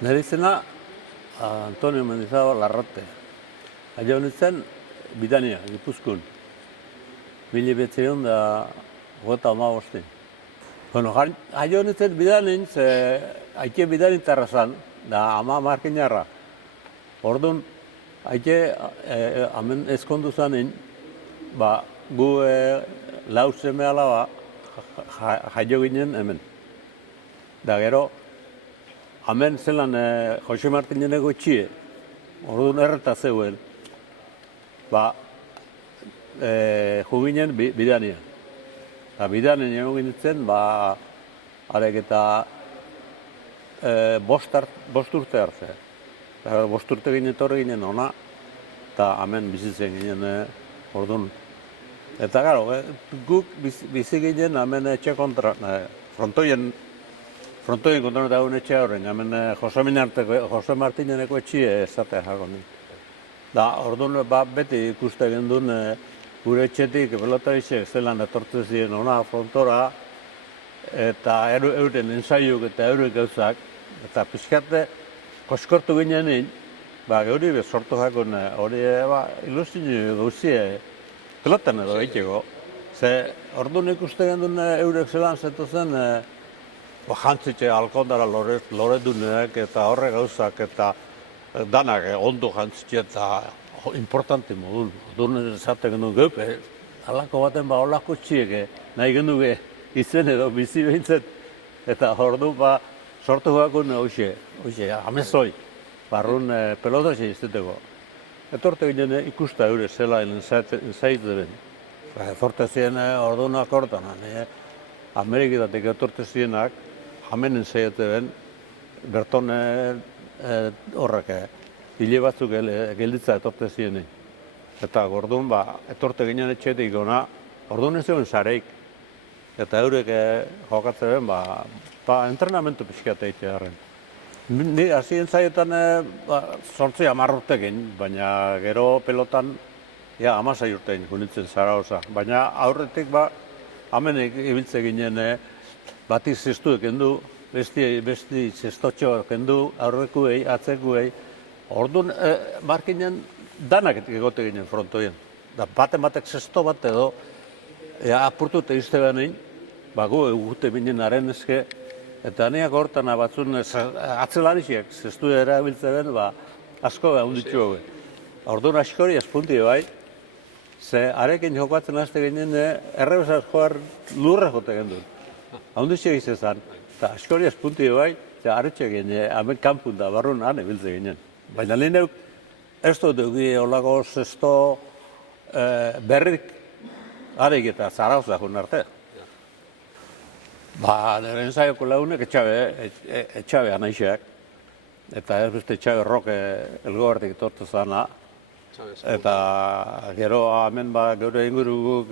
Nire izena Antonio Mendizabal Larrate. Aio nintzen Bidania, Gipuzkoan. 1985. Bueno, aio nintzen Bidanin, haike Bidanin terrazan, da ama markinarra. Orduan, haike hemen ezkondu zanin, gu lau seme alaba jaio ginen hemen. Da gero, hemen zelan Jose Martineneko etxie, orduan erreta zeuen, jo ginen Bidania. Bidanen egon ginen arek eta bost urte hartze. Bost urte ginen etorri ginen ona, eta hemen bizitzen ginen orduan. Eta gero, guk bizi ginen hemen etxe kontra, frontoien kontra eta egun etxe horren, hemen Jose Martineneko etxie ezatea jago nin. Da, orduan beti ikuste gendun gure etxetik pelota izek zelan etortzen ziren ona frontora, eta euren ensaiuk eta euren gauzak, eta pixkate koskortu ginen geuri sortu jakun, hori ilusio gauzie pelotan edo egiteko. Ze orduan ikuste gendun eurek zelan zetu zen jantzitxe alkondara loreduneak eta horre gauzak eta danak ondo jantzitxe eta importante modun. Orduan esaten gendun geupe, alako baten olako txiek nahi gendu izen edo bizi behintzet. Eta orduan sortu jakun hoxe, amezoi, barrun pelotaxe izateko. Etorte ginen ikusta eure zela zaitzeren. Etorte ziren orduan akortan, Ameriketatik etorte zirenak, hamenen zeiateben, berton horrek, hile batzuk gelditza etorte ziren. Eta orduan etorte ginen etxetik ona, orduan ez zegoen zareik. Eta eurek jokatzen entrenamentu pixkat egite harren. Ni hasien zaietan 8-10 urtekin, baina gero pelotan 16 urtekin junitzen Zaragoza. Baina aurretik hamenik ibiltze ginen bati zestuek kendu, besti zestotxo kendu, aurrekuei, atzekuei. Orduan markinen danak egote ginen frontoien. Batek zesto bat edo apurtute izte behanein, gu egute binen haren ezke, eta neak hortan batzun atzelarixiak zestu erabiltze ben, asko behunditxu hau. Orduan askori espunti bai, ze arekin jokatzen haste ginen errebesaz joar lurra jote gendun. Haunditxek izan, eta askori espunti bai, ze aretxe ginen, hamen kanpun da, barrun han ebiltze ginen. Baina lehen ez dut dugi olako zesto berrik arek eta Zaragoza jun arte. Nire ensaioko lagunek etxabe anaixeak, eta ez beste etxabe roke elgoartik etortu zana, eta gero hemen geure inguruguk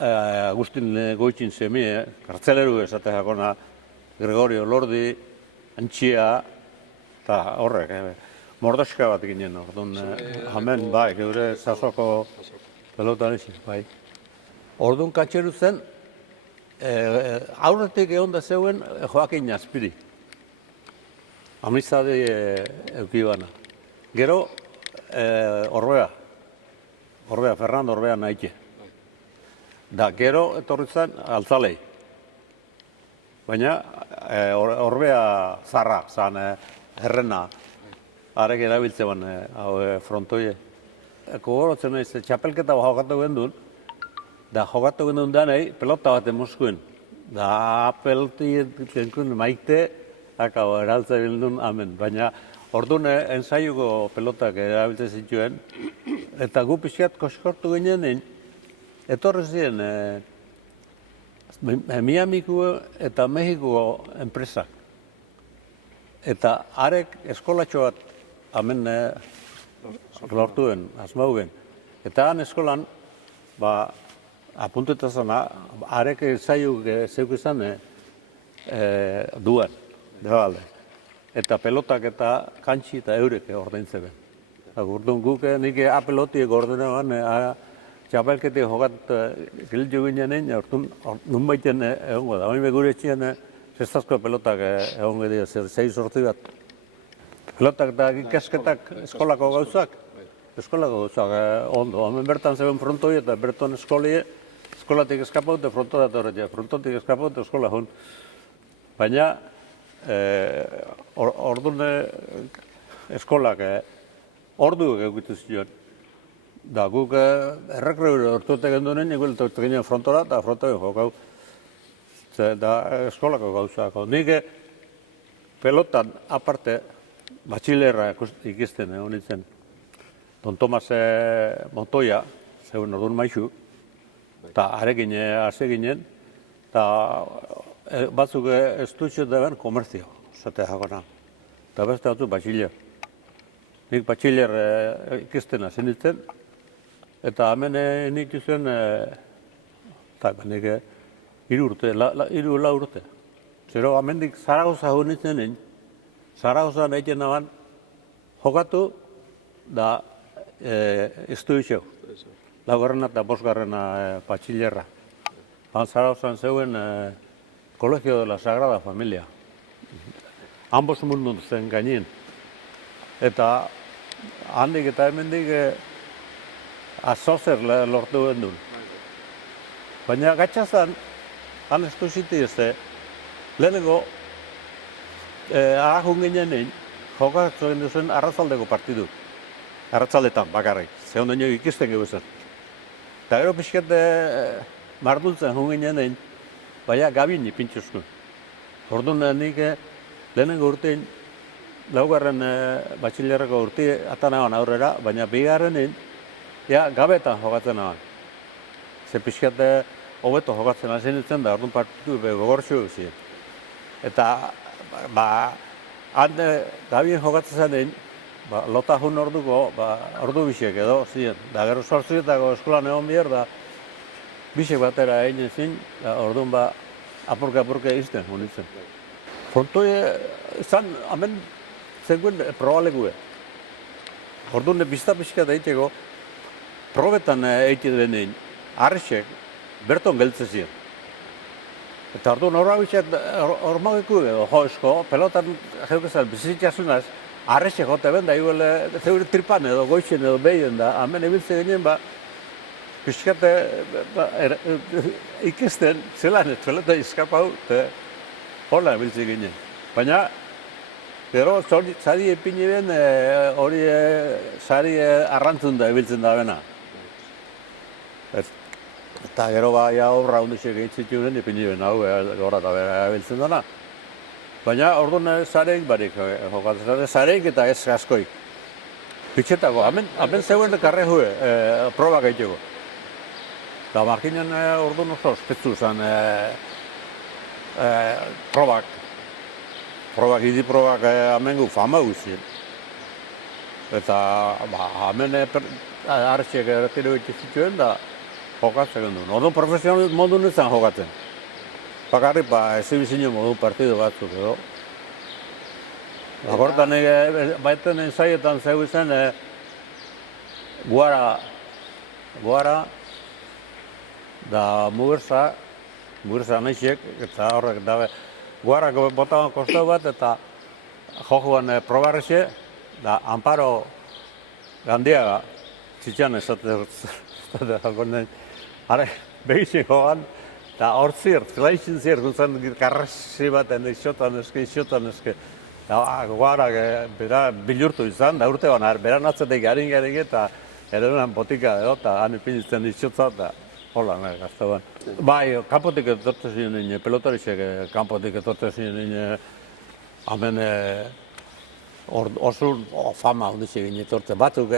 Agustin Goitzin semie, kartzeleru esate jakona, Gregorio Lordi, Antxia, eta horrek, mordoska bat ginen, orduan, hemen geure Sasoko pelotan izin, Orduan katxeru zen, aurretik egon da zeuen Joakin Azpiri. Amizade eukibana. Gero, Orbea, Fernando Orbea naike. Da, gero etorri zen Altzalei. Baina, Orbea zarra, zan herrena, arek erabiltze ban frontoie. Gogorotzen naiz, txapelketa jokatu gendun, da jokatu gendun danei pelota bat Moskuen. Da peloti zenkun maite, eraltza bildun amen. Baina orduan ensaiuko pelotak erabiltze zituen, eta gu pixkat koskortu ginen, etorri ziren Miamiko eta Mexiko enpresak. Eta arek eskolatxo bat hemen lortuen, asmauen. Eta han eskolan, apuntuta zana, arek zaiuk zeuk izan duen, debalde. Eta pelotak eta kantxi eta eurek ordaintzen ben. Orduan guk nik apelotiek ordenagoan txapelketik jokat gildu ginen, orduan nun baiten egongo da. Hain gure etxean Zestazko pelotak egon gedi, 6-8 bat. Pelotak da ikasketak eskolako gauzak. Eskolako gauzak ondo. Hemen bertan zegoen frontoi eta berton eskolatik eskapaute frontora torretia. Frontotik eskapaute eskola hon. Baina, orduan eskolak ordu egitu zion. Da, guk errekreu ortuete gendunen, igual ginen frontora eta frontoi jokau. Da, eskolako gauzako. Nik pelotan aparte batxilerra ikisten honitzen. Don Tomas Montoya, zeuen orduan maizu, eta arekin hasi ginen, eta batzuk ez dutxet deben komerzio, zate jakona. Eta beste batzuk batxiler. Nik batxiler ikisten hasi nintzen, eta hemen nik izuen, eta nik 3 urte, 3 urte. Zero, amendik Zaragoza honitzen nien, Zaragoza nahiten naban, jokatu da estuizio. 4. eta 5. Batxilerra. Zaragozan zeuen Colegio de la Sagrada Familia. Ambos mundun zen gainin. Eta handik eta hemendik azozer lortu gendun. Baina gatxazan, han ez duziti ez, lehenengo ahajun ginen jokatzen duzen arratzaldeko partidu. Arratzaldetan bakarrik, ze ondo ikisten gero zen. Eta gero pixket marduntzen jun ginen, baina gabin ipintxuskun. Orduan nik lehenengo urtein, 4. Batxilerreko urte atanaban aurrera, baina 2. Gabetan jokatzen naban. Ze pixket hobeto jokatzen hasi nintzen da, orduan partidu gogortxu ziren. Eta, hande gabien jokatzen zanen, lota jun orduko, ordu bisek edo ziren. Da, gero sortzietako eskolan egon bihar da, bisek batera egin zin, orduan apurka izten honitzen. Frontoi izan, hemen zengoen probalekue. Orduan bizta pixka da egiteko, probetan egiten denein, arrexek, berton geltze ziren. Eta orduan hormageku edo joesko, pelotan jeukezal bizitxasunaz, arrexek jote ben da, zeure tripan edo goitzen edo behien da, hemen ebiltze ginen, pixkate ikesten, zelan ez pelota izkapau, eta hola ebiltze ginen. Baina, gero zari epini ben, hori zari arrantzun da ebiltzen da bena. Eta gero obra ondixek egitzitzen ipini ben hau, gora eta bera ebiltzen dana. Baina orduan zareik barik jokatzen, zareik eta ez askoik. Pitxetako, hemen zeuen karrejue, probak egiteko. Eta markinen orduan oso ospetsu zen probak. Idi probak hemen gu fama guzien. Eta hemen artxek erretiro egitzitzen da, jokatzen gendun. Orduan profesional modun ezan jokatzen. Bakarrik ezibizinen modun partidu batzuk edo. Hortan baiten zaietan zeu izan Guara da Mugerza nahiziek, eta horrek da Guarak botaban kostau bat eta jojuan probarrexe, da Amparo Gandiaga txitxan esaten Hara, begizien joan, eta hor zelaixin zir, guntzen karrasi baten, isotan eske. Guarak bilurtu izan, da urte banar, beran atzetek garin eta erenan botika edo, eta han ipinitzen isotza, eta hola, gaztaban. Bai, kanpotik etortzen ziren, pelotarisek kanpotik etortzen ziren, hemen oso fama ondizek etortzen. Batzuk,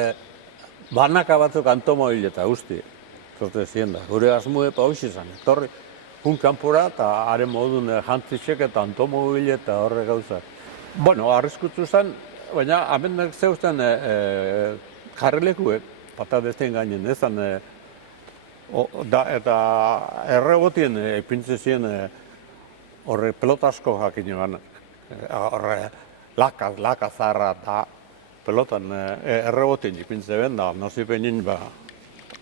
banaka batzuk antomobil eta guzti. Zorte ziren da. Gure asmue hausi zen. Etorri, jun kanpora eta haren modun jantzisek eta antomobil eta horre gauza. Bueno, arriskutzu zen, baina hemen zeusten jarrilekuek, patadesten gainen, ezan, eta erregotien ipintzen ziren horre pelota asko jakin joan, horre laka zaharra eta pelotan erregotien ipintzen ben, da nozipenin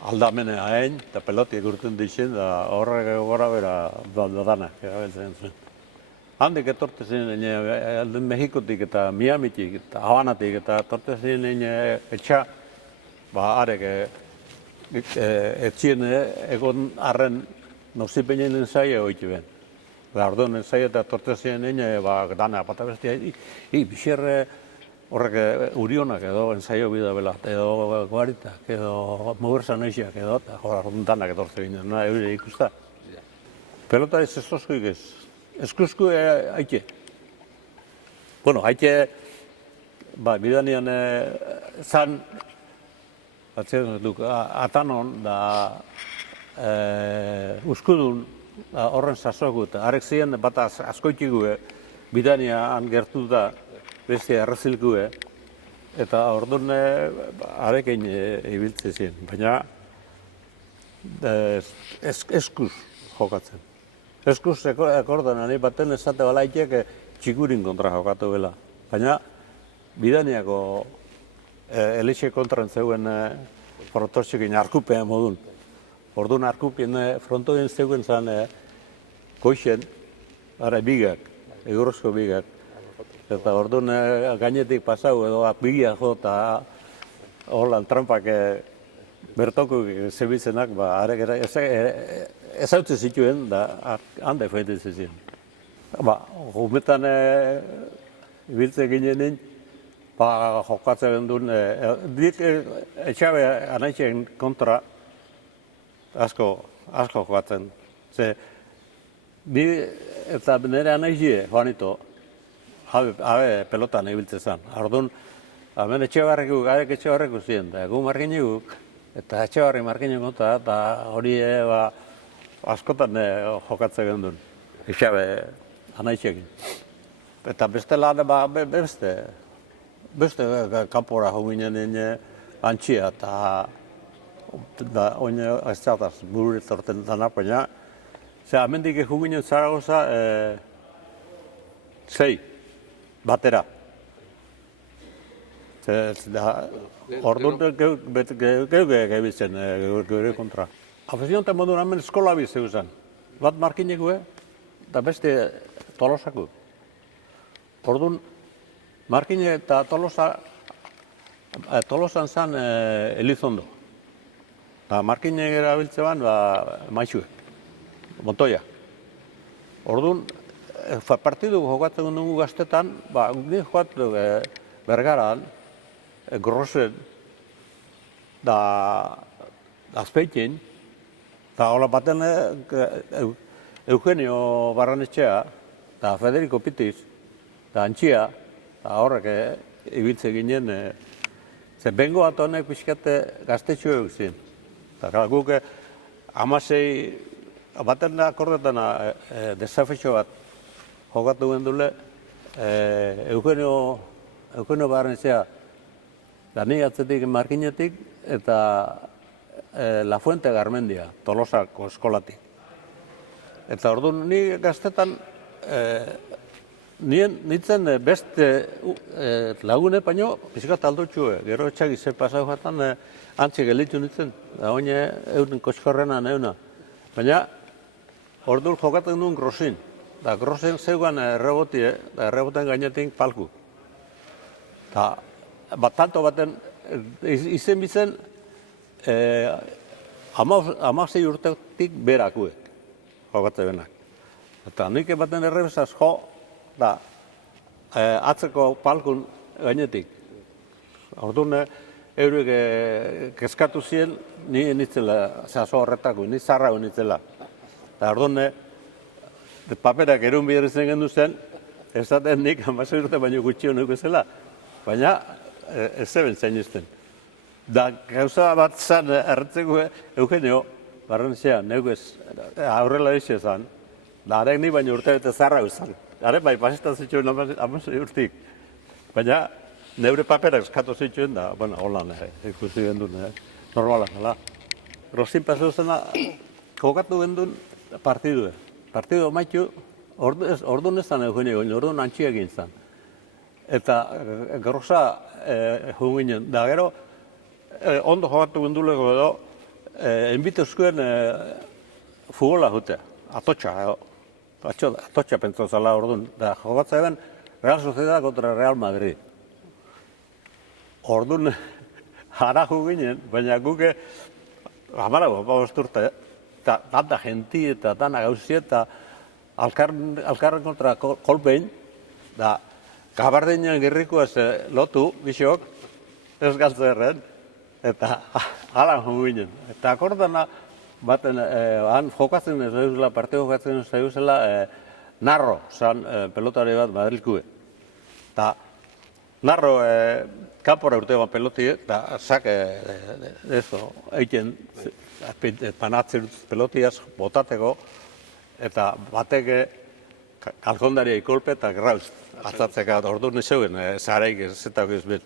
aldamene hain, eta pelotiek urten dixen, da horrek gora bera danak, erabiltzen zuen. handik etorte ziren Mexikotik eta Miamitik eta Habanatik eta etorte ziren etxa, arek etxien egon arren nozipeinen zaila hoitu ben. Orduan zaila eta etorte ziren dana pata bestia, bixerre horrek urionak edo ensaio bida bela, edo guaritak, edo mugersan eixiak edo, eta orduan danak etorte ginen, eure ikusta. Pelota ez oskoik ez. Eskuzku haitxe. Bueno, haitxe, bidanean zan, atanon, da uskudun horren sasoku, eta arek ziren bat askoitigu bidanean gertu da beste errazilku, eta orduan arekin ibiltze ziren, baina eskuz jokatzen. Eskuz ekordan, nahi baten esate bala haitek txikurin kontra jokatu bela. Baina, bidaneako elixe kontran zeuen prototxekin arkupean modun. Orduan arkupien frontoien zeuen zen goixen, bigak, egurrezko bigak. Eta orduan gainetik pasau edo bigia jo eta holan trampak bertoko zebitzenak, ez hautze zituen, da hande faitetzen ziren. Gumetan ibiltze ginen, jokatzen duen, dik etxabe anaitzen kontra asko jokatzen. Bi eta nire anaizie, Juanito, habe pelotan ibiltzen zen. Orduan, hemen garek etxe barreku ziren, da egu margineguk, eta etxe barri marginen kontra, eta hori askotan jokatzen gendun, ixabe anaitxekin. Eta beste lan, beste kanpora jo ginen antxia, eta oin ez zataz bururet orten zanak, baina amendik jo ginen Zaragoza 6 batera. Orduan geuge gebitzen geure kontra. Afezionten modun hemen eskola bizeu zen. Bat markinegu, eta beste Tolosaku. Orduan, Markine eta Tolosan zen Elizondo. Eta Markine erabiltze ban, maixue, Montoya. Orduan, partidu jokatzen dugu gaztetan, ni jokatu Bergaran, Grossen, da Azpeitin, eta hola baten Eugenio Barranetxea, eta Federico Pitiz, eta Antxia, eta horrek ibiltze ginen, ze bengo bat honek pixkate gaztetxo egin. Eta guk 16, baten akordetan desafetxo bat jokatu gendule, Eugenio Barranetxea, da ni atzetik Markinetik, eta La Fuente Garmendia, Tolosako eskolatik. Eta orduan ni gaztetan nintzen beste lagune baino pixkat aldotxue. Gero etxak izan pasau jatan antzik elitu nintzen. Da oine euren kotxkorrena neuna. Baina orduan jokatzen duen Grosin. Da Grosin zeugan erreboti, da erreboten gainetik palku. Eta tanto baten izen bizen 16 urtetik berakuek jokatze benak. Eta nik baten errebesaz jo, da atzeko palkun gainetik. Orduan eurek kezkatu ziren, ni nitzela zazo horretako, ni zarra nitzela. Eta orduan paperak erun bihar izan gendu zen, ez zaten nik 16 urte baino gutxio nuke zela. Baina ez zeben zain izten. Da gauza bat zan erretzeko Eugenio Barranetxea, neukez aurrela eixe zan, da arek ni baino urte bete zarra izan. Arek bai pasistan zituen 16 urtik. Baina neure paperak eskatu zituen da, bueno, holan ikusi gendun, normalak, hala. Rosin pasau zena, jokatu gendun partidue. Partidu maitu, orduan ez zan Eugenio, orduan antxiak gintzen. Eta grosa jo ginen, da gero ondo jokatu genduleko edo enbite euskuen futbola jute, atotxa. atotxa pentsa zala orduan, da jokatza eben Real Sociedad kontra Real Madrid. Orduan, jara ginen, baina guke, hamarago, urte, eta danta genti eta dana gauzi eta alkarren kontra kolpein, da gabardeinen gerrikoaz lotu, bisok, ez galtzerren, eta hala ginen. Eta akordana, baten, han jokatzen ez dauzela, parte jokatzen ez dauzela, Narro, zan pelotari bat Madrilkue. Eta Narro, kanpora urte bat peloti, eta zak, egiten, panatzen pelotiaz, botateko, eta bateke kalkondaria ikolpe eta grauz, atzatzeka, ordu neseuen, zareik ez zetako izbet.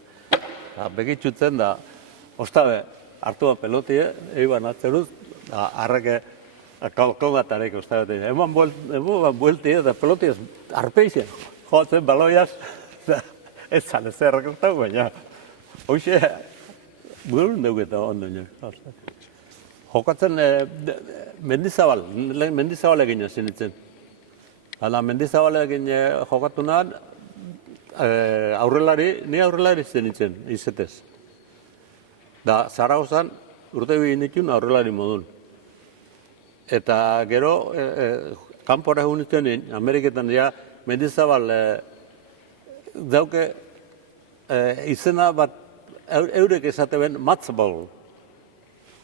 Begitxutzen da, ostabe, hartu bat pelotie, eiban atzeruz, arreke kalkongatarek ostabe. Eman buelti eta pelotiaz arpeixen, joatzen baloiaz, ez zan ez errekortau, baina hoxe, burun deuketa ondo nio. Jokatzen Mendizabal egin zenitzen. Hala, Mendizabal egin jokatu nahan, ni aurrelari zenitzen, izetez. Da, Zaragozan, urte bihin ditun aurrelari modun. Eta gero, kanpora egun nintzenin, Ameriketan dira, Mendizabal dauke izena bat eurek esate ben Matzabal.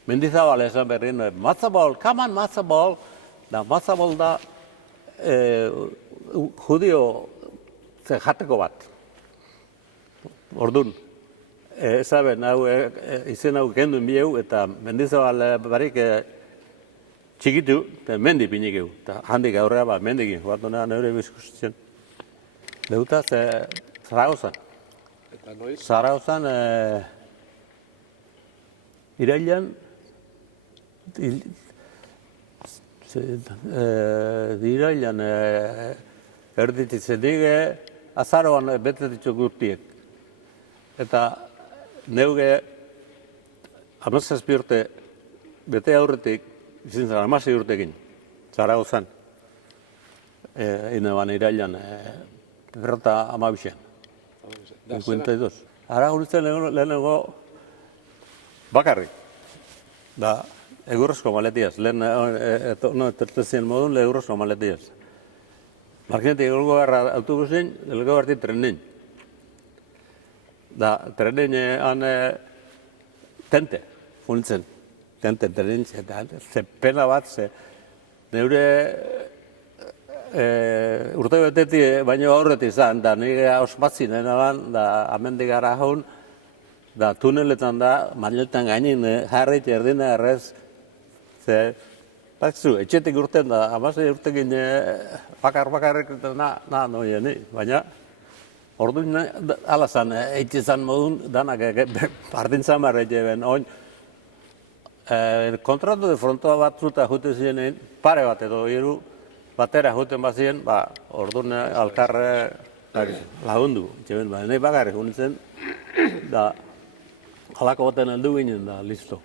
Mendizabal esan berrien, Matzabal, come on Matzabal. Da, Matzabal da judio jateko bat. Orduan, ezaben, izen hau kenduen biheu, eta Mendizabal barik txikitu, eta mendi pinik egu. Eta handik aurrera bat, mendikin, joatu nahan eure bizkusitzen. Deutaz, Zaragozan. Eta noiz? Zaragozan, irailan, irailan erdititzen dige, azaroan betetik gurtiek. Eta neuge, 17 urte, bete aurretik, izin zara, 16 urtekin, Zaragozan. Ine ban irailan, berrota amabixen. 52. Ara guritzen lehenengo bakarrik. Da, egurrezko maletiaz. Lehen, etortezien modun, egurrezko maletiaz. Markinetik egurgo garra autobusin, elgo garti trenin. Da, trenin han tente, funitzen. Tente, trenin, ze pena bat, ze neure urte betetik baino aurret izan, da nire ospatzin, da amendik gara jaun, da tuneletan da, mailetan gainin jarrit erdina errez, ze, bakzu, etxetik urten da, amasei urtekin bakarrik noien, baina orduan alazan, eitizan modun, danak bardintzan barret eben, oin, kontratu de frontoa batzuta jute ziren, pare bat edo hiru, batera juten bazien, orduan alkarre lagundu. Nahi bakarrik unitzen, da halako baten heldu ginen da, listo.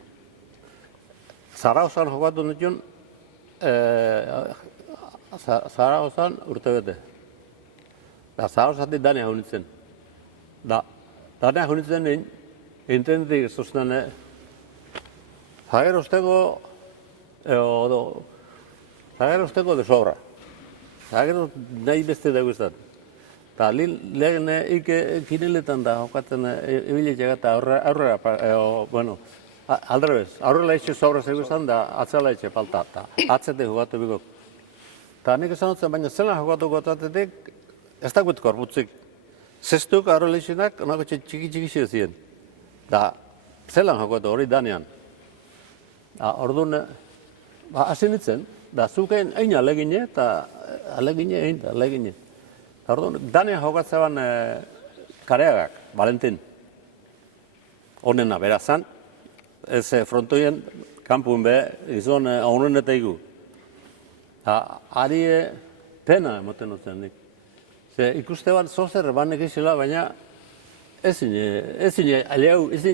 Zaragozan jokatu nituen, Zaragozan urte bete. Da, Zaragozatik Dania junitzen. Da, Dania junitzen nien, intentik zuzten, Zager usteko de sobra. Zager nahi beste dugu izan. Eta lehen kiniletan da jokatzen ibiletxek eta aurrera, bueno, aldrebez, aurrela etxe sobra zegu izan da atzela etxe falta, eta atzete jokatu biko. Eta nik esan dutzen, baina zelan jokatu gotatetik, ez dakut korputzik. Zestuk aurrela etxenak, onako txiki ziren. Da, zelan jokatu hori danean. Orduan, hasi nintzen, da zuken egin alegine, eta alegine. Orduan, Danian jokatzean Kareagak, Valentin. Honena berazan, ez frontoien kanpun be, izan honen eta igu. Ari pena emoten dutzen nik. Ikuste bat zozer banek izela, baina ezin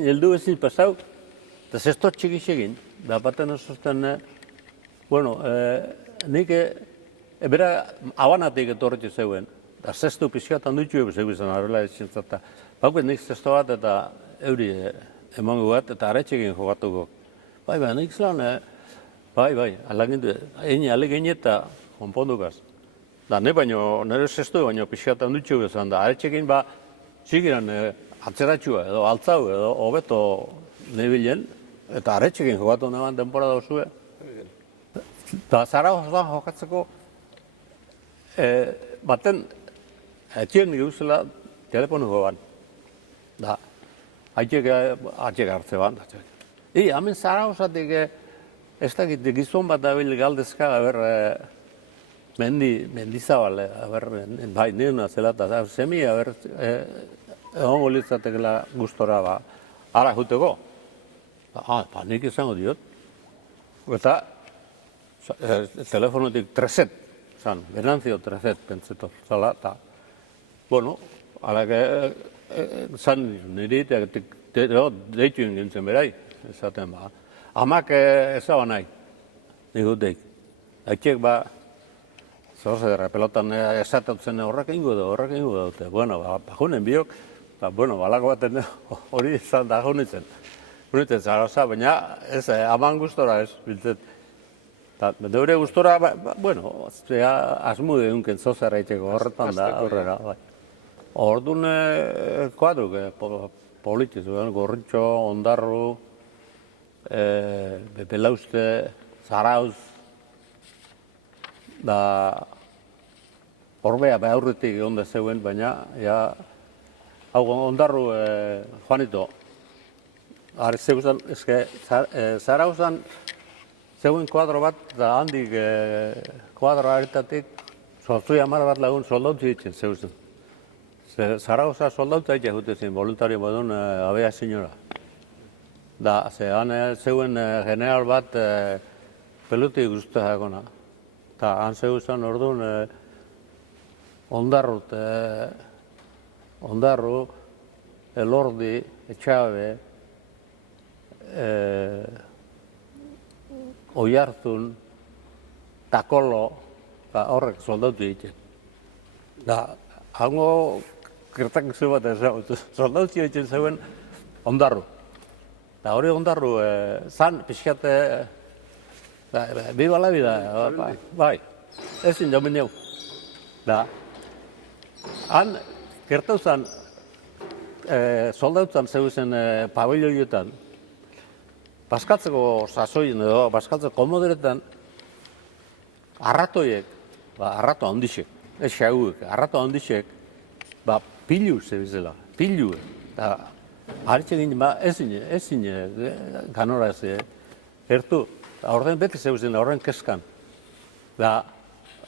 heldu ezin pasau, eta zestot txikis egin. Da baten osozten, bueno, nik Bera, abanatik etorretxe zeuen, da zestu pixkatan dutxu zegoen zen, horrela etxintzata. Bauket nik zestu bat eta euri emango bat, eta aretxekin jokatuko. Bai, nik zelan, bai, alagindu, alegin eta konpondukaz. Da, nire zestu baino pixkatan dutxu bezan, da, aretxekin txikiran atzeratxua edo altzau edo hobeto nebilen, eta aretxekin jokatu neban denbora dauzue. Eta Zaragozan jokatzeko, baten, etxien guzela telefonu joan. Da, atxek hartze ban. Hemen Zaragozatik ez dakit gizon bat dabil galdezka, mendizabal, bai, niruna zela, eta semi, egongo litzatekela gustora, ara juteko. Nik izango diot. Eta, telefonotik trezet, Venancio trezet, pentseto, zala, eta, bueno, alake, niri, deitu ingintzen berai, esaten Amak ezaba nahi, nik duteik. Aitek zorzedera, pelotan esatutzen horrek ingo dute. Bueno, bajunen biok, eta, bueno, balako baten hori izan da junitzen. Junitzen Zaragoza, baina ez, aman gustora ez, biltzet. Deure gustora, bueno, asmude dunken zozera iteko horretan da, horrela. Orduan kuadruk, politiz, Gorritxo, Ondarru, Bepelauste, Zarauz, da horbea aurretik egon da zeuen, baina, hau Ondarru Juanito, Zarauzan zeuen kuadro bat, da handik kuadro haretatik, sortzui 10 bat lagun soldautzi ditzen zeuzen. Zarauza soldautza ditzen jute zen, voluntario badun abea sinora. Da, han zeuen general bat pelutik guztua jakona. Eta han zeuzen orduan Ondarru, Elordi, Etxabe, Oiartzun, Takolo, horrek soldautu ditzen. Da, hango gertakizu bat ezagutu, soldautu ditzen zeuen Ondarru. Da, hori Ondarru, zan, pixkate, biba la vida, bai, ezin jamin jau. Da, han, gertau zan, soldautzan zeuzen pabilloietan, baskatzeko sasoien edo, baskatzeko komoderetan, arratoiek, arrato handixek, ez xauek, arrato handixek, pilu zebizela, pilu. Eta, haritxe ginen, ezin ganora ez, ertu, horren beti zeuzen, horren keskan. Da,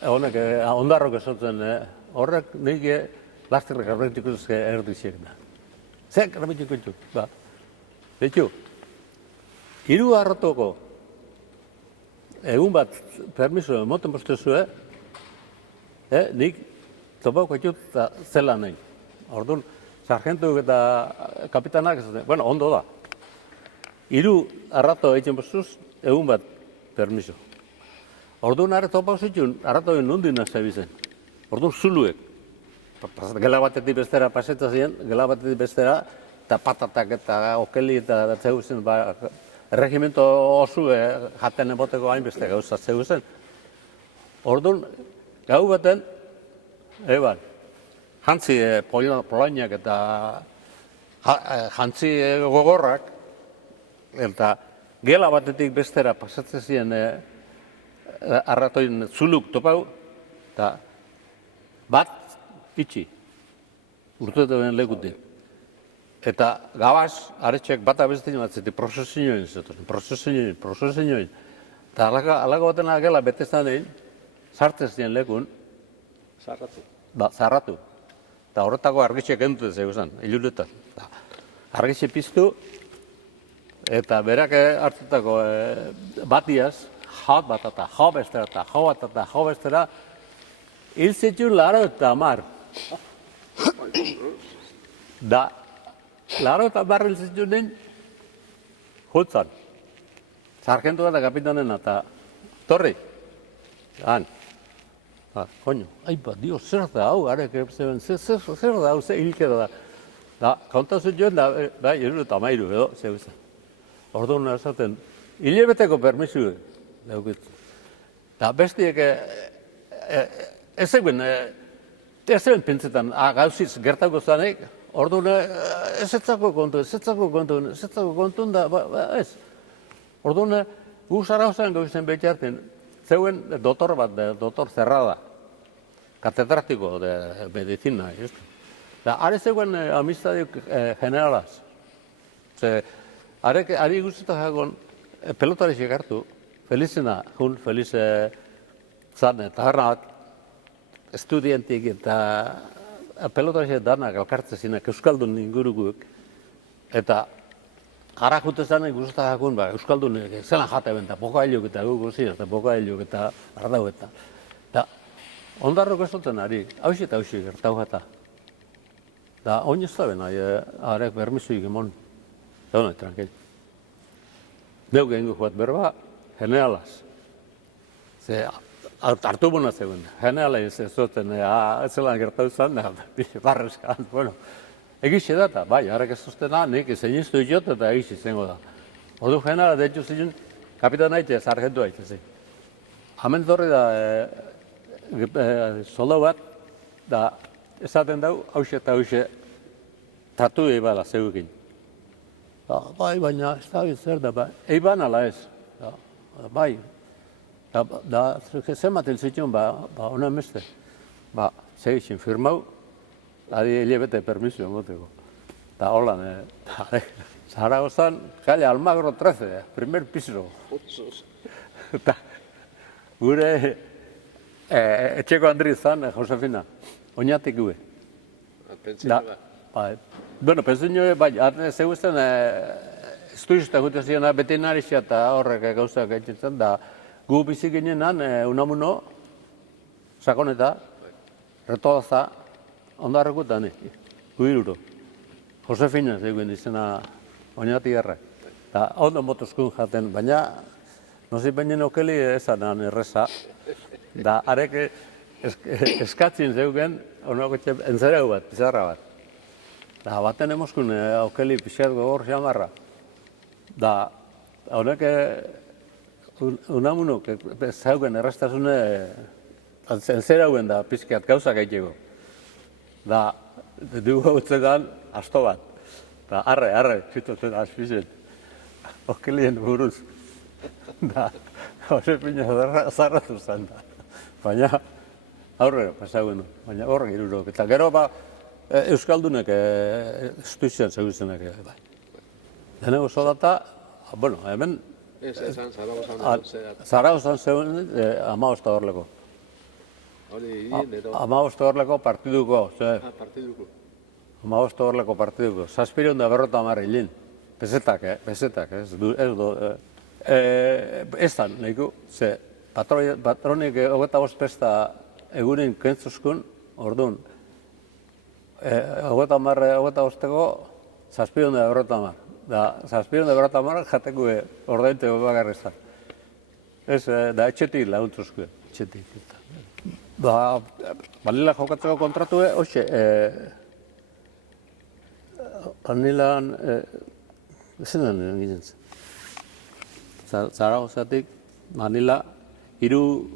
honek, Ondarrok esotzen, horrek nik lasterrek arretiko erdixek da. Zek arretiko ditu, Betu, 3 arratoko egun bat permiso emoten postezue, nik topauko ditut zela nahi. Orduan, sargentuk eta kapitanak, bueno, ondo da. 3 arrato egiten postuz, egun bat permiso. Orduan, topau zituen, arratoen nundina zebizen. Orduan, zuluek. Gela batetik bestera paseta ziren, gela batetik bestera, eta patatak eta okeli eta zeuzen, erregimento osu jaten eboteko hainbeste gauza zeuzen. Orduan, gau baten, jantzi polainak eta jantzi gogorrak, eta gela batetik bestera pasatzen ziren arratoin zuluk topau, eta bat itxi, urtetan lekutik. Eta gabaz, aretxek bat abestein bat zeti prozesinioin zetozen, prozesinioin. Eta alako baten agela betezan egin, sartzen ziren lekun. Zarratu. Zarratu. Eta horretako argitxek entute zegoen, iluretan. Argitxe piztu, eta berak hartzetako batiaz, jau bat eta jau bestera eta jau bat eta jau bestera, hil zituen 80. Da, 80 hil zituen jutzan. Sargentua eta kapitanen eta torri. Han. Koño, aipa, dio, zer da hau, arek, zer da hau, zer hilkera da. Da, kontazut joan da, bai, 73 edo, zeu izan. Orduan esaten, hilabeteko permisu daukit. Da, bestiek, ez zegoen pentsetan, gauzitz gertako zanek, orduan ez etzako kontun da, ez. Orduan, gu Zarauzan gauzen behitarten, zeuen doktor bat, doktor Cerrada, katedratiko de medicina, da, are zegoen amistadik generalaz. Ari guztetak egon pelotari sekartu, Felizena, Felize zan, taberna bat, estudiantik eta pelotari danak elkartze zinak Euskaldun inguruguk, eta ara jute zanek guztetak egon, Euskaldun zelan jate benta, bokailuk eta guzien, eta bokailuk eta ardau eta. Da, ondarroko esotzen ari, hausi eta hausi gertau jata. Da, oin ez da bena, arek permisuik emon. Dona, tranquil. Neu gehingo joat berba, generalaz. Ze, hartu bona zegoen, generala ez zoten, ez zelan gertau zan, barrezkan, bueno. Egixe data, bai, arek ez zoztena, nik zein iztu jot eta egixe zengo da. Ordu generala, de hecho, zilun, kapitan haite, sargentu haite, zi. Hemen torri da, soldau bat, da, esaten dau, hause eta hause, tratu ebala zeukin. Bai, baina, ez da zer da, eiban ala ez. Bai, da, zematen zituen, honen beste. Segitxin firmau, adi hilabete permisio emoteko. Da, holan, Zaragozan, calle Almagro 13, primer piso. Eta, gure etxeko Andri zan, Josefina, oinatik gue. Pentsioa. Bueno, pensioa, bai, zegoezen, estuizta gute ziren veterinaria eta horrek gauzak egiten da, gu bizi ginenan, unamuno, sakoneta, retoaza, ondarrekutan, gu iruro. Josefina zegoen izena oinatik erra. Eta ondo motozkun jaten, baina, nozi bainen okeli ezanan erreza, da arek eskatzin zeugen, onako entzereu bat, pizarra bat. Da, baten emoskun okeli pixat gogor xamarra. Da, honek unamunuk zeugen erreztasune entzerauen da pizkiat gauzak egiteko. Da, dugu hutzetan asto bat. Da, arre, txitotzen azpizet. Okelien buruz. Da, Josefina zarratu zen da. Baina, aurrera pasauen, baina horrek irurok. Eta gero Euskaldunek estuizian zegoezenak bai. Denego zodata, bueno, hemen... Esan, Zaragozan Zaragozan zegoen 15 horleko. Hori, edo... 15 horleko partiduko. Partiduko. 15 horleko partiduko. 750 hilin. Pesetak, ez dan, nahiko, ze patronik 25 pesta egunin kentzuzkun, orduan, 25-ko 750. Da, 750 jateko ordainteko bakarrezan. Ez, da, etxetik laguntzuzko, etxetik. Balila jokatzeko kontratu, hoxe, Banilan, zenan egiten zen. Zaragozatik, Manila, hiru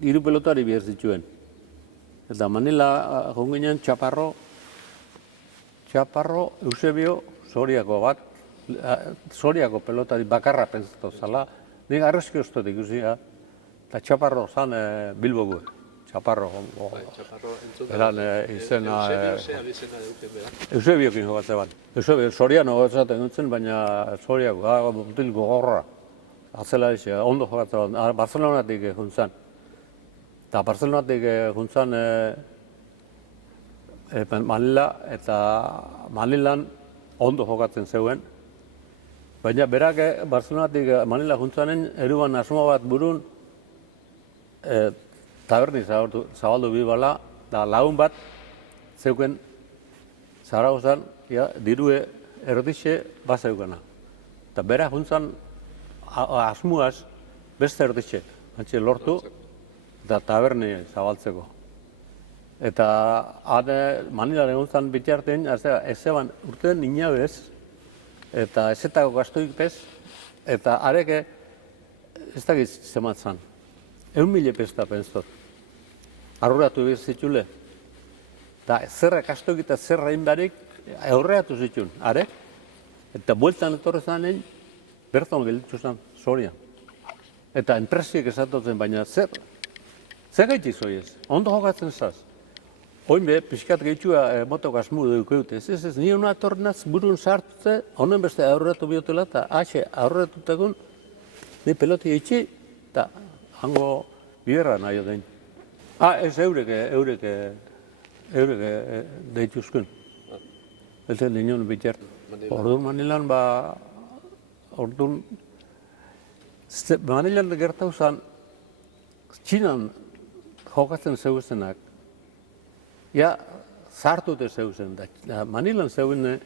pelotari behar zituen. Eta Manila jonginen Chaparro, Eusebio, Soriako bat, Soriako pelotari bakarra pentsatu zala, nik arrezki ostot ikusi, eta Chaparro zan Bilbogu. Chaparro, eran izena... Eusebiokin jokatzen bat. Eusebio, Soriano jokatzen dutzen, baina Soriako, mutil gogorra. Atzela izia, ondo jokatzen bat, Barcelonatik juntzan. Eta Barcelonatik juntzan Manila, eta Manilan ondo jokatzen zeuen. Baina berak Barcelonatik Manila juntzanen eruban asmo bat burun taberni zabaldu bibala, da lagun bat zeuken Zaragozan dirue erdixe bat zeukena. Eta berak juntzan asmuaz beste erdixe. Antxe lortu, eta taberni zabaltzeko. Eta Manilaren egon zan bitartean, ez zeban urtean inabez, eta ezetako gastuik bez, eta areke ez dakiz zematzan. 1.000 pesta penstot. Aurreatu zitule. Eta zerra gastuik eta zerra inbarik aurreatu zitun, are? Eta bueltan etorre zanen, bertan gelditu zen, zorian. Eta enpresiek esatotzen, baina zer gaitik zoiez? Ondo jokatzen zaz. Oin be, pixkat gehitua motok asmu dukeute. Ez, ni hona atornaz burun sartze, honen beste aurretu biotela, eta aurretutekun, ni peloti eitxi, eta hango biherra nahi odein. Ez eureke deituzkun. Ez nion bitxert. Orduan Manilan, Manilan gertau zan, Txinan jokatzen zeuzenak, ja, zartute zeuzen. Manilan zeuen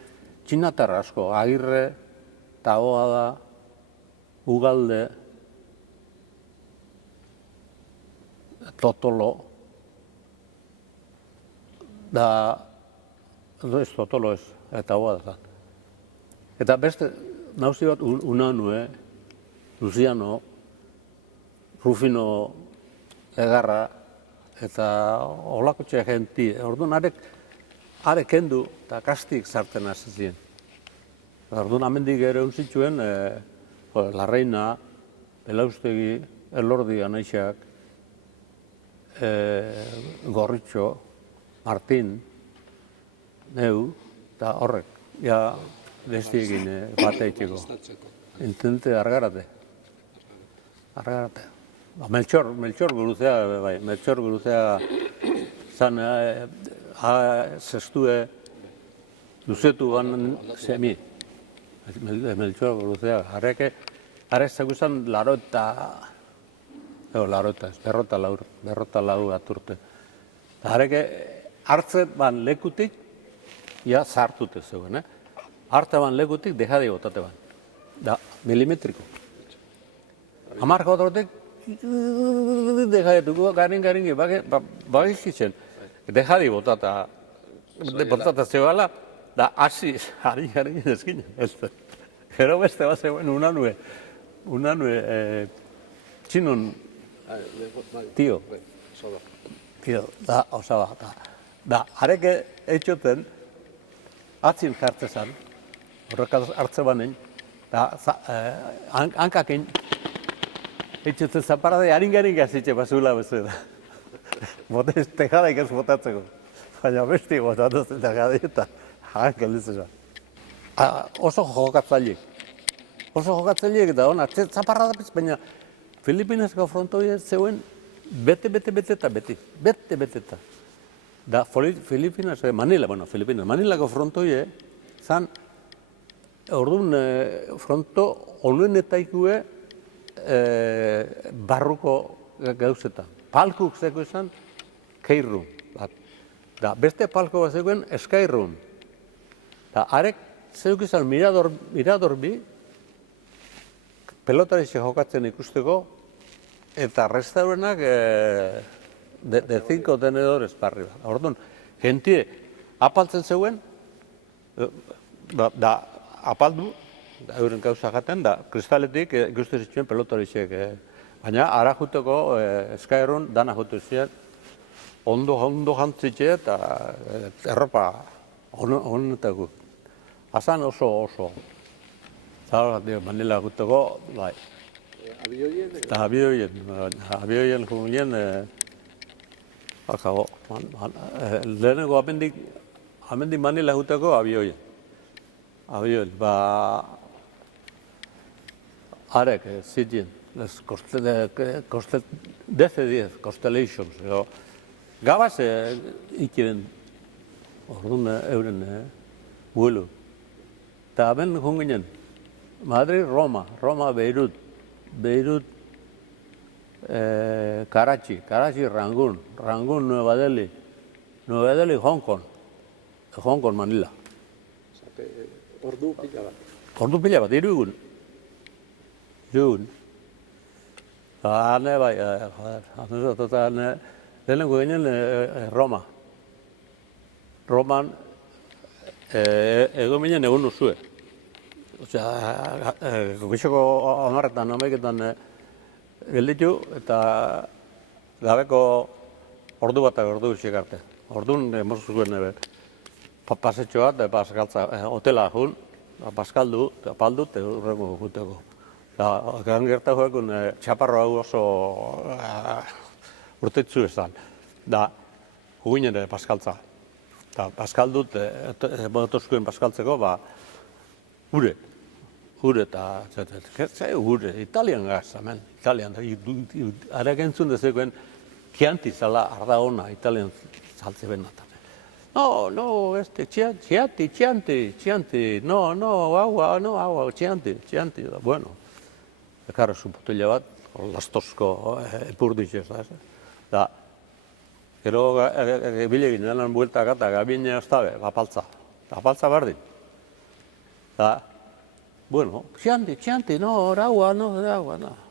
txinatarra asko, Agirre, Taboada, Ugalde, Totolo, ez Totolo ez, Taboada. Eta beste, nauzi bat Unanue, Luciano, Rufino Egarra, eta olako txea genti. Orduan, arek kendu eta kastik sartzen hasi ziren. Orduan, amendik ere unzituen, Larreina, Belaustegi, Elordi Anaixak, Gorritxo, Martin, Neu, eta horrek. Ja, bestiekin bate itxeko. Intente argarate. Melchor guruzea, bai, Melchor guruzea zan zestue luzetu ban zemi. Melchor guruzea, harek zeguzan berrota lau aturte. Hareke hartzen ban lekutik, ja zartute zeuen, Harta ban lekutik dejade botate ban. Da, milimetriko. Amarko atrotek, dejadetuko garin, bagizitzen. Dejadi botata zebala, da hasi, harin ezkin. Gero beste bat zegoen unanue txinon tio. Da, osaba. Da, hareke etxoten, atzin jartzezan, horrek hartze banen, da, hankakin, etxoten zaparade harin gazitxe basula bezala. Botez, tejadaik ez botatzeko. Baina besti botatazen tejadei eta hankelizera. Oso jokatzaileek. Eta hona, zaparrada bez, baina Filipinesko frontoia zeuen bete. Da Filipinas, Manilako frontoie, zan, orduan fronto honenetaikue barruko gauzetan. Palkuk zeko izan, keirrun. Da, beste palko bat zegoen, eskairrun. Da, arek zeuk izan miradorbi, pelotarixe jokatzen ikusteko, eta restaurenak de 5 tenedores parri bat. Orduan, gentie apaltzen zeuen, da apaldu, euren gauza jaten, da kristaletik ikusten zituen pelotarixek. Baina, ara juteko eskairun dana jutu ziren, ondo jantzitxe eta erropa honetako. Azan oso. Zara, Manila juteko, bai. Abioien jungien, akabo. Lehenengo amendik Manila juteko abioien. Abioien, arek zitien. DC-10, Constellations. Gabaz ikiren, orduan euren vuelo. Eta hemen junginen, Madrid, Roma, Beirut, Karachi, Rangoon, Nueva Delhi, Hong Kong, Manila. Ordu pila bat, irugun. Hane bai, joder, eta lehenengo ginen Roma. Roman egon minen egun uzue. Osea, goizeko hamarretan, hamaiketan gelditu eta gabeko ordu bat ordu gutxik arte. Orduan mozu zuen pasetxo bat, paskaltza, hotela jun, paskaldu, apaldu, eta horrego juteko. Gan gerta joekun txaparro hau oso urtetzu esan. Da, huginen paskaltza. Da, paskaldut, botozkuen paskaltzeko, hure eta hure, italian gaz, hemen, italian. Ara gentzun dezekoen, Chianti zala arda ona, italian saltze benatan. No, Chianti, no, Chianti. Bueno, ekarra zu botella bat, lastozko epurditxe, da, gero bilegin, denan bueltak eta gabine oztabe, apaltza bardin. Da, bueno, Chianti, no, agua.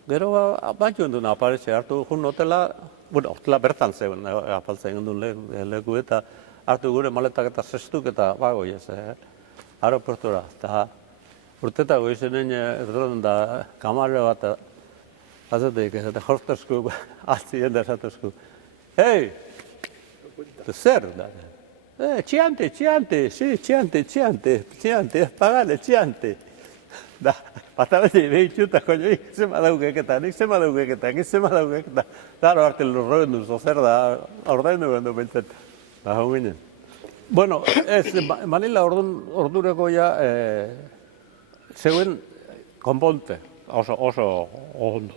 Gero batxuen duen aparetxe hartu jun hotela, bueno, hotela bertan zegoen apaltza egin duen leku eta hartu gure maletak eta zestuk eta bagoi ez, aeroportura. Eta urtetako izenen erdoren da kamarra bat azeteik ez, eta jortezku altzien da esatezku. Hei, zer da? Chianti, sí, Chianti, pagale, Chianti. Da, batabete behitxuta, koño, nik zema daukeketa. Daro arte lurroen duzu, zer da, ordaindu gendu bintzen. Da, hau ginen. Bueno, ez, Manila ordureko ja, zeuen konponte, oso ondo.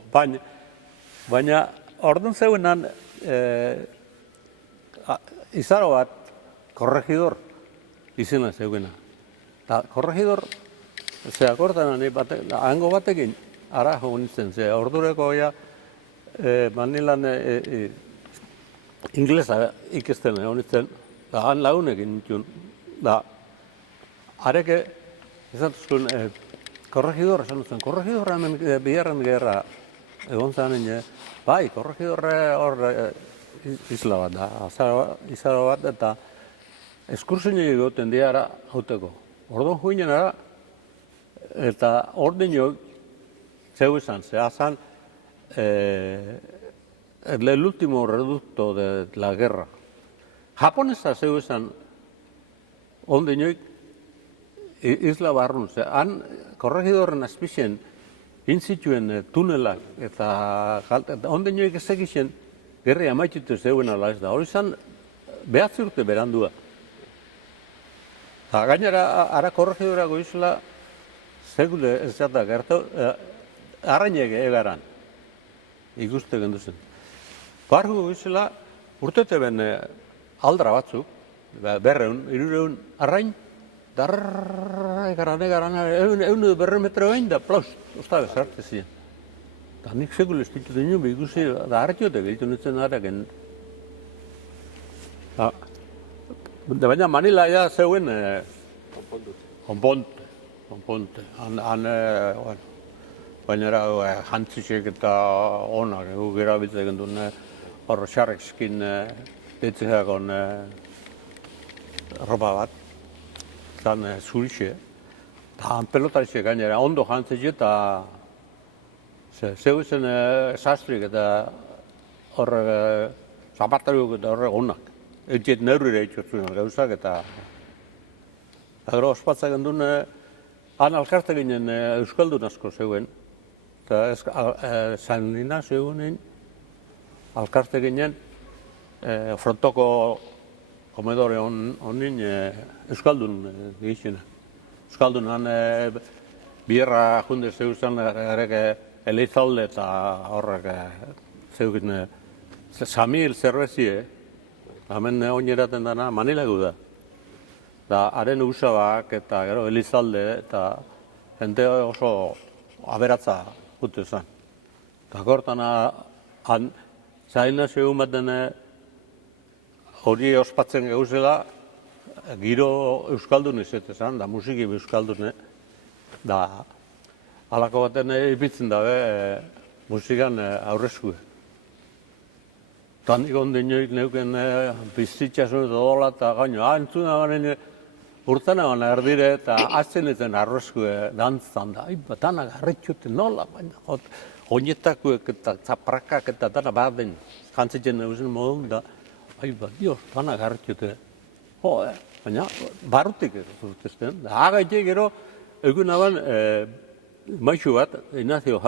Baina, orduan zeuenan, izaro bat, korregidor izena zeugena. Da, korregidor, ze akortan, hango batekin, ara jo nintzen, ze ordureko ja, Manilan inglesa ikesten honitzen, da, han lagunekin nintuen, da, areke, ezatuzkun, korregidor, esan duzen, korregidorra hemen biharren gerra egon zanen, bai, korregidorre hor isla bat da, izaro bat, eta eskursioa egoten diara hauteko. Orduan juinen ara, eta ordino zeu izan, zehazan el último reducto de la guerra. Japonesa zeu izan ondinoik isla barrun, han korregidorren azpixen intzituen tunelak eta ondinoik ez egiten gerri amaitutu zeuen ala ez da. Hori izan behatzi urte berandua. Gainera, ara korregidora goizela, segule ez zata gertu, arrainek egaran, ikuste genduzen. Bargu goizela, urtete ben aldra batzuk, berreun, irureun arrain, egaran, egun berreun metro egin da, plauz, ustabe zarte ziren. Da nik segule ez ditut ino, ikusi, da hartiote gehitu nintzen araken. Baina Manila ja zeuen konponte. Baina jantzisek eta onak, guk erabiltzen egin duen hor xarrekskin detzeakon ropa bat, zan zurixe. Eta pelotarixe gainera, ondo jantzise eta zeu zen sastrik eta horre zapataruk eta horre onak. Etxet neurrira itxotzuen gauzak eta gero ospatzak gendun han alkarte ginen euskaldun asko zeuen. Eta San Ignacio egunen alkarte ginen frontoko komedore honin euskaldun egiten. Euskaldun han bierra junde zeuzan Elizalde eta horrek zeukin Samil zerbezie, hemen oineraten dena Manilegu da. Da, haren usabak eta gero Elizalde eta jente oso aberatza gutu zen. Eta gortan, zaina segun baten hori ospatzen gauzela, giro euskaldun izetezan, da musiki euskaldun, da halako baten ipitzen dabe musikan aurrezku. Tan ikon dinoik neuken bizitzasun dola eta gaino, entzuna garen urtena gana erdire eta azten ezen aurrezku dantzan da. Danak harritxuten nola, baina oinetakuek eta zaprakak eta dana baden jantzitzen eusen modun da. Dios, danak harritxuten. Baina barutik zurtezten. Agaitek gero, egun aban maizu bat, Ignacio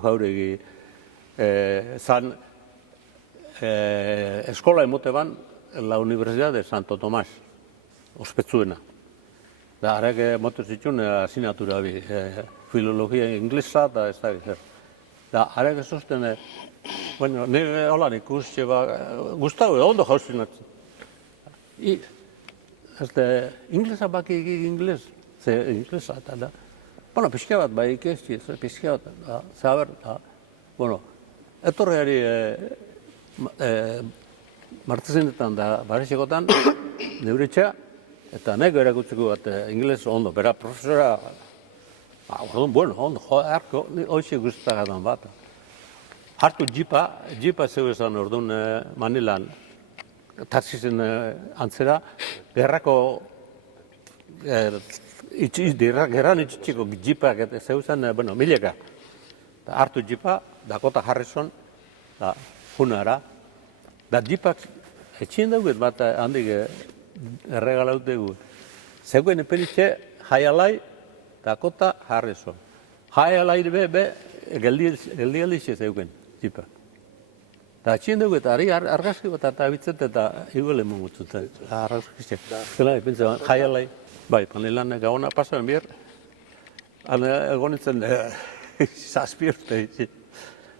Jauregi, zan eskola emote ban la Universidad de Santo Tomás, ospetsuena. Da, harek motu zituen asignatura bi, filologia inglesa eta ez da zer. Da, harek ezosten, bueno, nire holan ikustxe ba, guztau, ondo jauzien atzen. Inglesa baki ingles, ze inglesa eta da. Bueno, pixka bat bai ikestzi, pixka bat, da, zaber, da, bueno, etorreari martezenetan da barexekotan, neuretxa, eta nego erakutzeko bat ingles ondo, bera profesora, bueno, ondo, harko, hoxe guztagadan bat. Hartu jipa zeu esan orduan Manilan, taxizen antzera, gerrako, gerran itxitxiko jipak zeu zen, bueno, mileka. Hartu jipa, Dakota Harrison, da, funara. Da jipak, etxien dauget bat handik erregalautegu. Zegoen eperitxe, Jaialai, Dakota Harrison. Jaialai be, geldialixe zeugen, jipak. Da, etxien dauget, argazki bat eta bitzet eta iguele mungutzut, argazki. Zela, ipintze, Jaialai, bai, Manilan gauna pasaren bier, egonitzen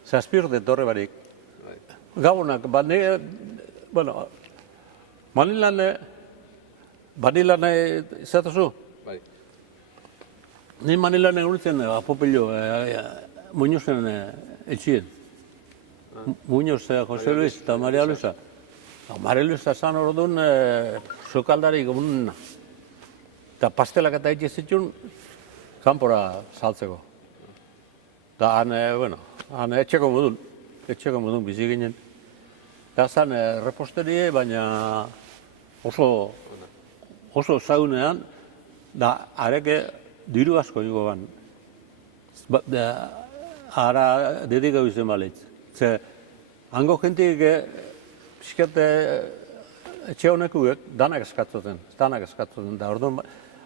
zazpiurte torre barik. Gaunak, bueno, Manilan izatuzu? Bai. Ni Manilan egonitzen apopillo, Muñozen etxien. Muñoz, Jose Luis eta Maria Luisa. Maria Luisa zan orduan sukaldari gomunna. Eta pastelak eta egin zituen, kanpora saltzeko. Da, han etxeko modun bizi ginen. Eta zan reposterie, baina oso zaunean, da, areke diru asko dugu ban. Ara dedikau izan balitz. Ze, hango jentik, pixkate, etxe honekuek danak eskatzen, da, orduan,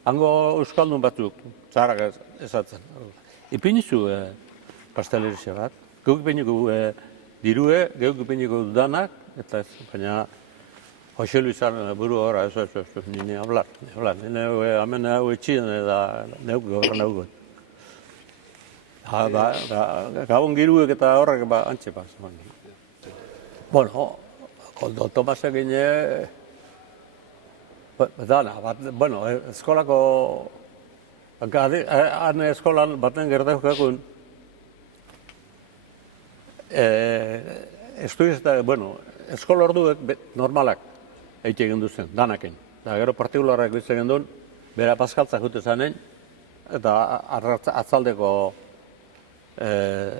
hango euskaldun batzuk, zaharrak esatzen. Ipinizu pastelerixe bat, geuk ipiniko dirue, geuk ipiniko danak, eta ez, baina Jose Luisan buru horra, ez, nire hablar, nire hemen hau etxien, da neuk gaurra neuk. Gabon giruek eta horrek antxe pas. Bueno, koldo Tomasek gine, dana, bueno, eskolako, han eskolan baten gertak jakun, bueno, eskola orduek normalak egin duzen, danaken. Da, gero partikularrak egin duen, bera paskaltzak jute zanen, eta atzaldeko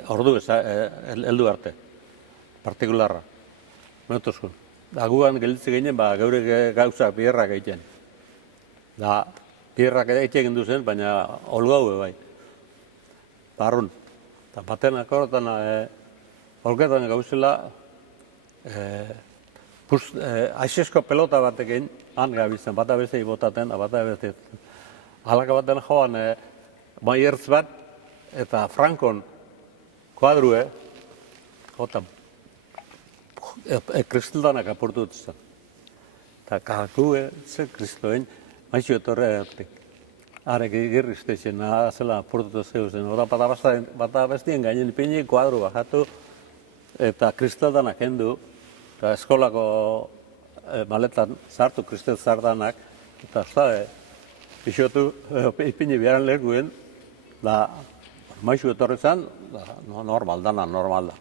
ordu heldu arte, partikularra, menotuzkun. Da, gugan gelitze ginen, geure gauzak bierrak egiten. Da, bierrak egiten duzen, baina olgaue bai. Barrun. Eta baten akortan, olgetan gauzela, aixesko pelota batekin, han gabizen, bata beste botaten, bata beste. Halaka baten joan, maiertz bat, eta Frankon kuadrue, jota, kristaldanak apurtu dut zen. Eta kakue, ze kristoen, maixo etorre ertik. Arek girriztezen, zela apurtu zeuzen. Oda bata bestien gainen ipini kuadru bajatu, eta kristaldanak hendu, eta eskolako maletan sartu kristal zardanak, eta isotu ipini biharan lehekuen, da maizu etorri zen, normal da.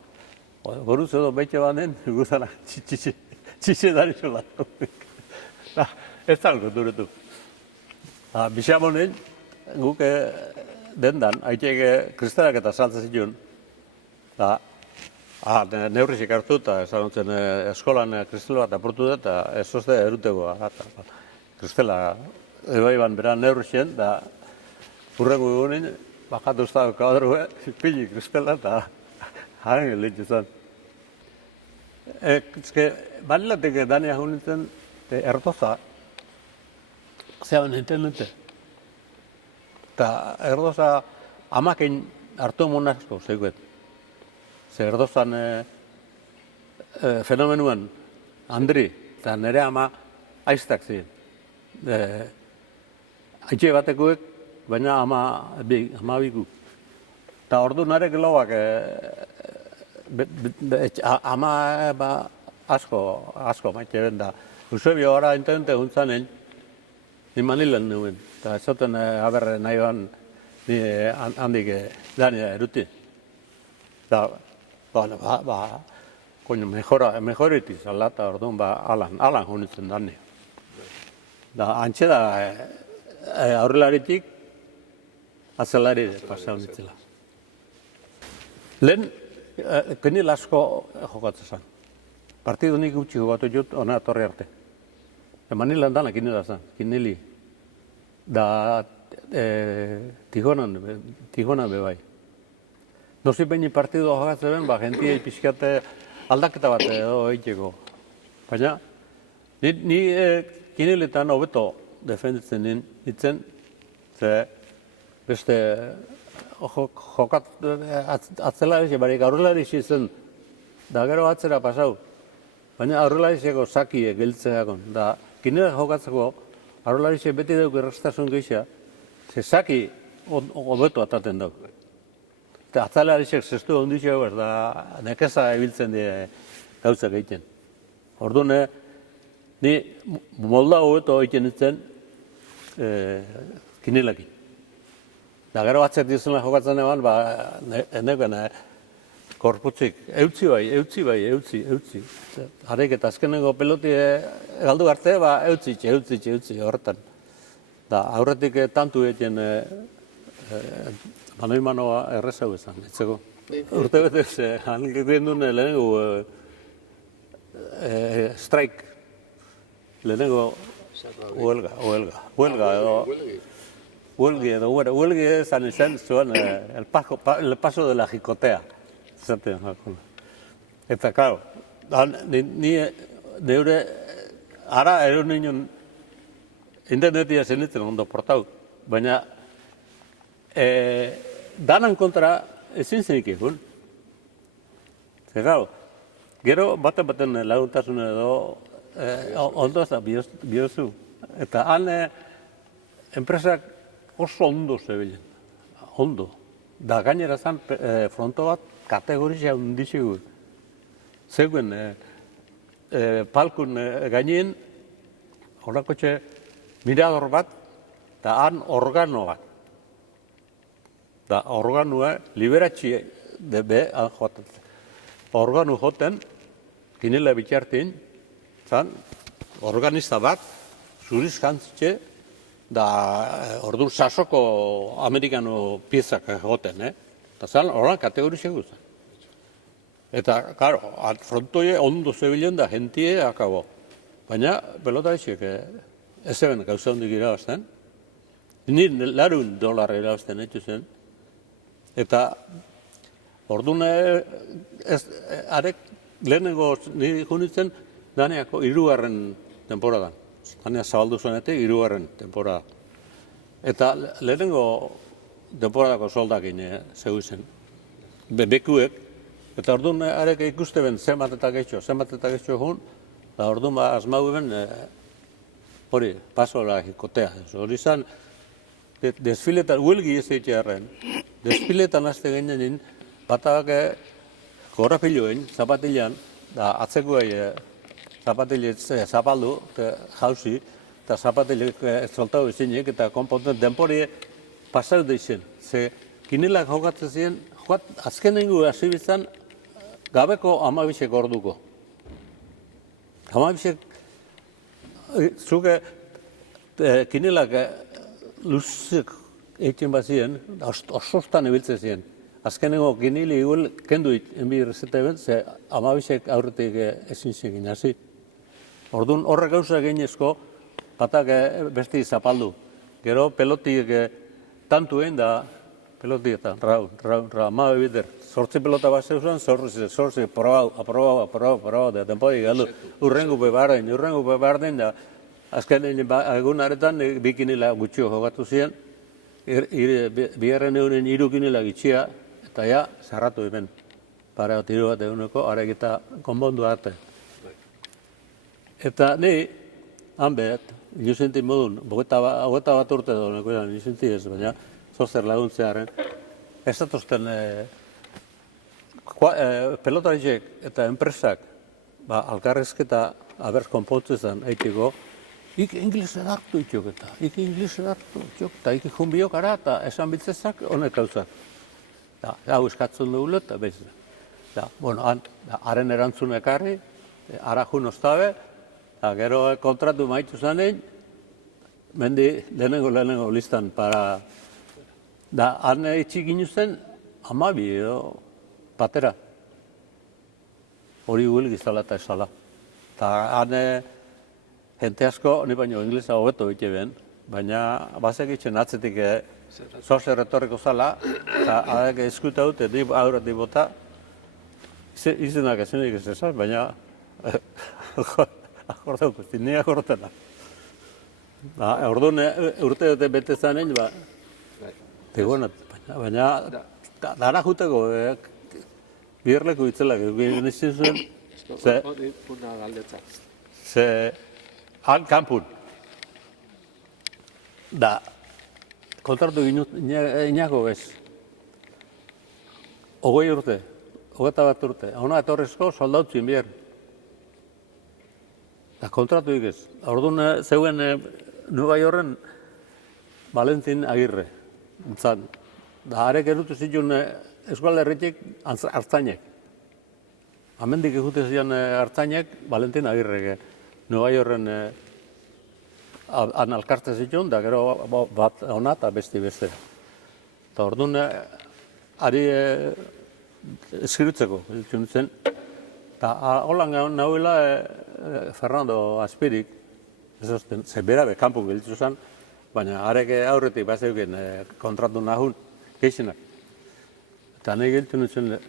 Goruz edo behitxe banen, guzana txitxe dari zola. Ez da duretu. Bixamonen, guk dendan, haiteke kristalak eta saltza zituen, neurrizik hartu eta esan zen eskolan kristela bat apurtu da eta ez ozte erutegoa. Kristela ebaiban beran neurrizien da urrengo egunin bajatu usta kadrue pili kristela eta haren gelitzu zen. Balilateke dania junitzen erdoza zean nintzen dute. Eta erdoza amakein hartu monazko zegoet. Ze erdozan fenomenuan Andri eta nire ama aiztak ziren. Aitxe batekoek, baina ama biku. Eta ordu narek lauak ama asko maite ben da. Eusebio gara intente guntzanen, ni Manilan nuen. Eta ezoten haber nahi ban handik dania eruti. Da, koño, mejoritiz alata orduan, alan junitzen dani. Da, antxe da, aurrelaritik, azelari pasau nitzela. Lehen, kenil asko jokatzen zen. Partidu nik gutxi jokatu jut, ona torri arte. Manilan dana kinila zen, kinili. Da, Tijuana bebai. Nozi behin partidu jokatzen ben, gentia pixkate aldaketa bat edo egiteko. Baina, ni kiniletan hobeto defenditzen nintzen, ze beste jokat atzelarixe, barik aurrelarixe zen, da gero atzera pasau. Baina aurrelarixeko sakie geltzeakon. Da, kinile jokatzeko aurrelarixe beti dauk errestasun geixa, ze saki hobeto ataten dauk. Eta atzalarixek zestu ondixo behar, da nekeza ebiltzen die gauzak egiten. Orduan, ni molda hobeto egiten nintzen kinilekin. Da gero atzet dizuna jokatzen eban, eneken korputzik, eutzi bai. Harek eta azkenengo peloti galdu arte, eutzi horretan. Da aurretik tantu egiten Manoi Manoa errezau ezan, etzeko. Urte betez, hanik duen lehenengo strike, lehenengo huelgi ezan izan zuen el paso de la jicotea. Eta, claro, ni neure, ara eron nion internetia zenitzen ondo portau, baina danan kontra ezin zenik egun. Zegau, gero baten laguntasun edo ondo ez da biozu. Eta han enpresak oso ondo zebilen. Ondo. Da gainera zan fronto bat kategorizia hundizigu. Zegoen palkun gainien horakotxe mirador bat eta han organo bat. Da organua liberatxi debe joaten. Organu joten, kinela bitxartin, zan, organista bat, zuriz jantzitxe, da ordu sasoko amerikano piezak joten, Eta zan, horan kategorizegu zen. Eta, karo, frontoie ondo zebilen da gentie akabo. Baina, pelotarixek ez zeben gauza hondik irabazten. Ni $100 irabazten etxu zen. Eta, orduan, arek lehenengo niri junitzen, daneako 3. temporadan. Danea zabaldu zuenetik 3. temporada. Eta lehenengo temporadako soldakin zeu zen. Bekuek. Eta orduan, arek ikuste ben zenbat eta getxo jun, eta orduan asmau ben, hori, pasola jikotea. Hori zan, desfiletan, huelgi ez eitxearen, desfiletan azte ginen, batak korrapiloen, zapatilean, da atzekoei zapaldu, jauzi, eta zapatilek soltau ezinik, eta konponten denpori pasau deixen. Ze kinilak jokatzen ziren, azkenengo hasi bizan, gabeko 12 orduko. 12 zuke kinilak luzek egiten bat ziren, osostan ebiltzen ziren. azkenengo ginili igual kendu enbi rezeta ben, ze amabisek aurretik ezin zegin hasi. Orduan horrek gauza eginezko, batak besti zapaldu. Gero pelotik tantuen da, pelotietan, rau, amabe bider. Zortzi pelota bat zeuzan, zortzi, probau, da temporik galdu. Urrengu behar den, da azken egun aretan bikinila gutxio jogatu ziren, bigarren egunen irukinila gitxia, eta ja, zarratu hemen. Pare bat hiru bat eguneko, arek eta konbondu arte. Eta ni, han behat, inusinti modun, hogeta bat urte dauneko, inusinti ez, baina zozer laguntzearen, ez datuzten pelotarizek eta enpresak alkarrezketa aberz konpontzezan eitiko, ik inglesen hartu itxok eta, ik junbiok ara eta esan bitzezak honek gauzak. Hau eskatzen dugu eta bez. Haren erantzun ekarri, ara jun oztabe, gero kontratu maitu zanein, mendi lehenengo listan para... Han itxik inuzen, amabi edo patera. Hori guil gizala eta esala. Eta han jente asko, ni baino inglesa hobeto bite ben, baina bazek itxen atzetik zoze retorriko zala, eta adek eskuta dute, aurretik bota, izenak ezenik ez ezaz, baina akordauko, ni akordena. Orduan urte dute bete zanen, baina dara juteko biherleko itzelak egin izin zuen, Hori puna galdetza. ze han kanpun. Da, kontratu inako bez. 20 urte, 21 urte, hona etorrezko soldautzien biher. Da, kontratu ikez. Orduan zeuen Nueva Yorken Valentin Agirre. Zan, da harek erutu zituen eskual herritik hartzainek. Amendik egute zian hartzainek Valentin Agirre. Nueva Yorken alkarte zituen, da gero bat hona eta beste. Eta orduan ari eskriutzeko, zen. Eta holan nahuela Fernando Aspirik, ze bera kanpun gelditu zen, baina harek aurretik bat zeuken kontratu nahun geixenak. Eta nahi gelditu nintzen,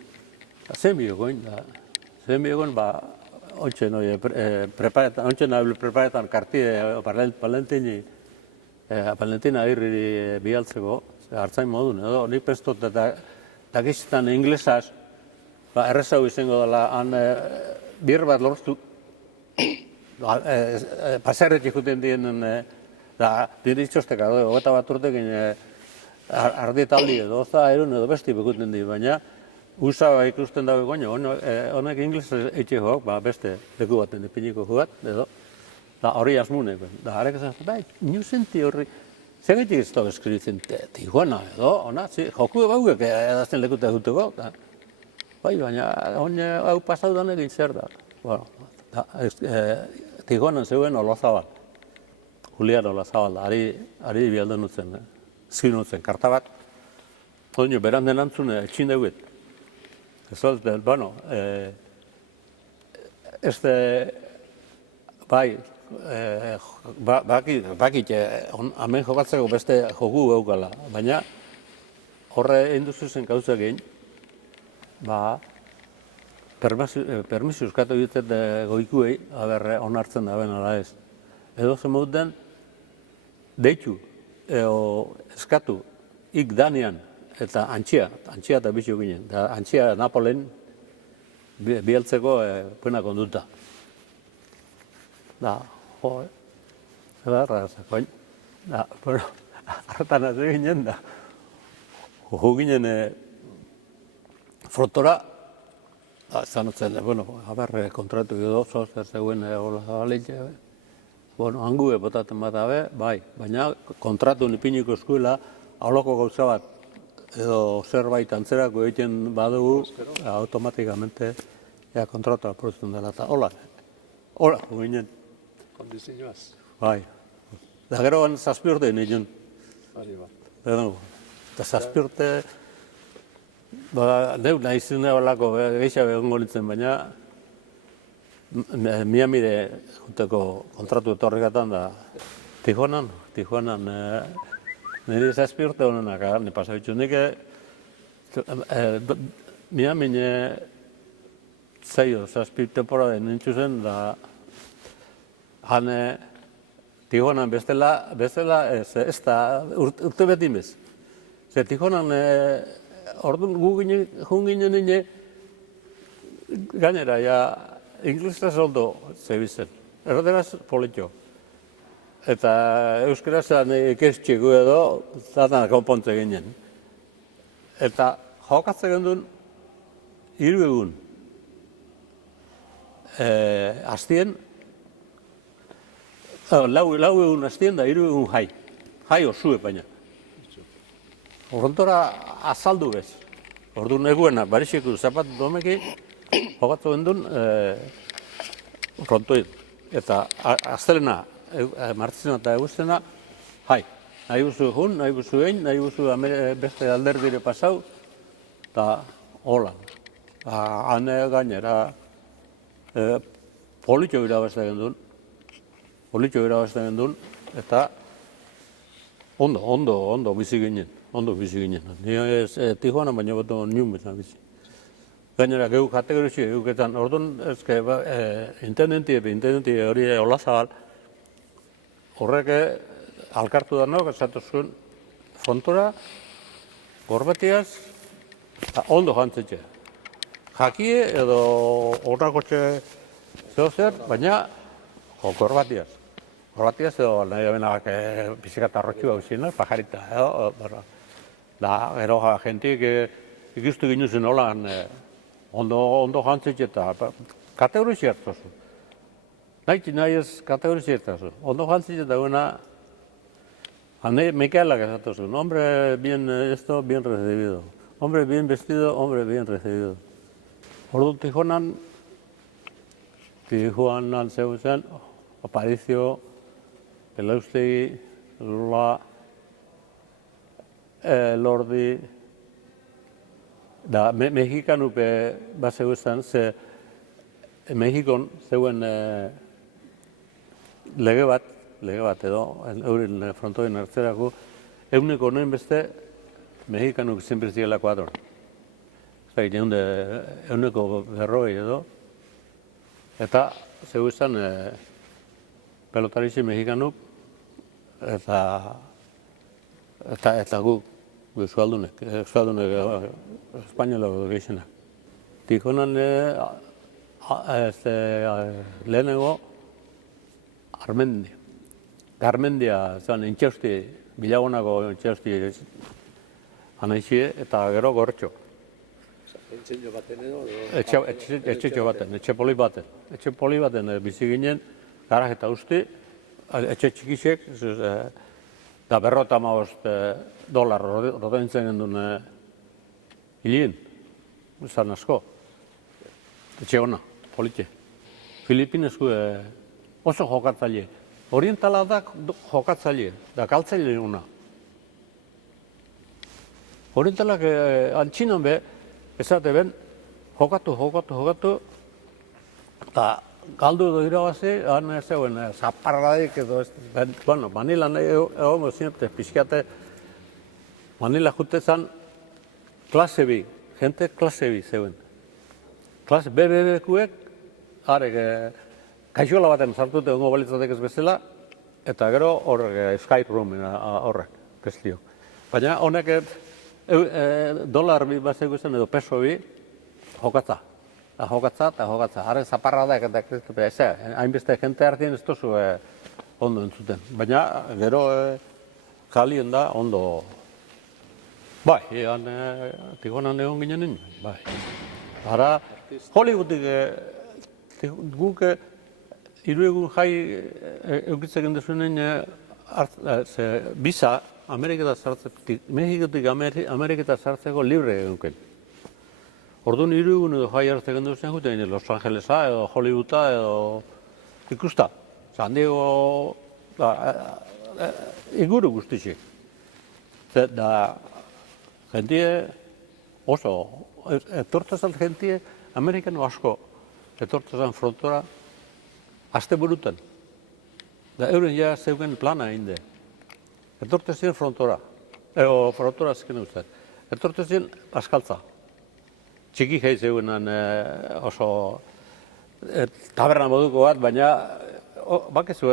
zen biogoin, ontsen preparetan kartide Valentina Agirri bialtzeko, hartzain modun, edo nik pestot eta gizietan inglesaz, errezau izango dela, han bir bat lortu, paserretik juten dienen, dira itxosteka, hogeta bat urtekin ardietaldi edo, edo besti bekuten di, baina usaba ikusten dago goño, honek ingles etxe joak, beste leku baten epiniko joat, edo, hori asmune, harek esan, niusenti horri, zegaitik ez dago eskribitzen, Tijuana, edo, joku ebaugek edazten lekute eguteko, baina hau pasaudan egin zer da. Tijuanan zeuen Olazabal, Julian Olazabal, ari bialden nutzen, zkin nutzen, karta bat, oino, beranden antzune, etxin dauget. Ez da, bueno, bakit, hemen jokatzeko beste joku eukala, baina horre induzu zen gauzak egin, permisu eskatu egiten goikuei, onartzen da ben ala ez. Edo zen moduten, deitu, eskatu, ik danean, eta antxia eta bizio ginen. Antxia Napolen bialtzeko pena konduta. Edarra zakoin. Artan az eginen da. Jo ginen frontora, zanotzen, kontratu edo zer zegoen Olazabalitxe, hangue botaten bat dabe, baina kontratu nipiniko eskuela, aholako gauza bat, edo zerbait antzerako egiten badugu, automatikamente kontratua produzten dela, eta hola, ginen. Kondizioaz. Da gero zazpi urte nien. Hori ba. Eta zazpi urte, Neu nahi zune horlako gehiago egongo nintzen, baina Miamire juteko kontratu etorrikatan da Tijuanan nire 7 urte honenak agarne pasabitzu. Nik Miamine 6-7 temporada nintzu zen, da han Tijuanan bestela ez da urte beti bez. Ze Tijuanan orduan gu ginen nine gainera, ja inglesez ondo zebizen, erderaz politxo. Eta euskarazan ikestxeko edo, zatan konpontze ginen. Eta jokatzen gendun, 3 egun. Astien, 4 egun astien da 3 egun jai. Jai osue baina. Orrontora azaldu bez. Orduan eguena, barixeko zapatu domeki, jokatu gendun, rontoid. Eta aztelena, martzena eta eguztena, jai. Nahi guzu jun, nahi guzu egin, nahi guzu beste alderdire pasau, eta holan. Hane gainera, politxo irabazte gendun, eta ondo bizi ginen. Ni Tijuana baina bato niun bezan bizi. Gainera, gehu kategorisi euketan, orduan, ezke, intendenti hori olazabal, horrek alkartu da nok, esatu zuen, frontora, gorbetiaz, ondo jantzetxe. Jakie edo horrakotxe zeo zer, baina gorbatiaz. Gorbatiaz edo nahi benak bizikata arrotxu hau zinen, pajarita, edo, da, gero jentik ikustu ginu zen holan, ondo jantzetxe eta kategorisi hartzozu. Nahi ez kategorisi hartzozu. Ondo jantzetxe eta guena, Mikelak esatu zuen, hombre bien esto, bien recibido. Hombre bien vestido, hombre bien recibido. Ordu Tijuanan zeu zen, Aparicio, Pelaustegi, Lola, Lordi, da Mexikanupe bat zeu zen, ze Mexikon zeuen lege bat edo, euren frontoen hartzerako, eguneko noen beste, Mexikanuk siempre zirela 4. Eguneko 40 edo, eta zeu izan pelotarizi Mexikanuk, eta gu euskaldunek, espainolak gehienak. Tijuanan lehenengo Garmendia zen intxausti, bilagonako intxausti anaixie eta gero gortxo. Entxeño baten edo? Etxe poli baten bizi ginen, garak eta usti, etxe txikisek, da $50 rodaintzen gendun hilien, zan asko. Etxe hona, politxe. Filipinesku oso jokatzaile. Orientala da jokatzaile, da galtzaile hona. Orientalak antxinan be, ezate ben, jokatu, eta galdu edo irabazi, han zeuen zaparradik edo, bueno, Manilan egon zinete, pixkate, Manila jute zan klase bi, jente klase bi zeuen. Klase BBB-kuek, harek, kaixola baten sartute ongo balitzatek ez bezala, eta gero horrek Skype room horrek, kestio. Baina honek dolar bi bat zegoezen edo peso bi, jokatza. Eta jokatza. Harek zaparradak eta kristupe, hainbeste jente hartien ez tozu ondo entzuten. Baina gero kalien da ondo. Bai, Tijuanan egon ginen, bai. Hara, Hollywoodik guk 3 egun jai eukitzen gendezunen biza Mexikotik Ameriketa sartzeko libre egunken. Orduan 3 egun edo jai hartzen gendezunen juten Los Angelesa edo Hollywooda edo ikusta. San Diego inguru guztixik. Da jentie oso, etortzezan jentie, Amerikano asko, etortzezan frontora, aste burutan. Da euren ja zeugen plana egin de. Etortzezien frontora, frontora azken uzten. Etortzezien askaltza. Txiki jai zeuenan oso taberna moduko bat, baina bakizu,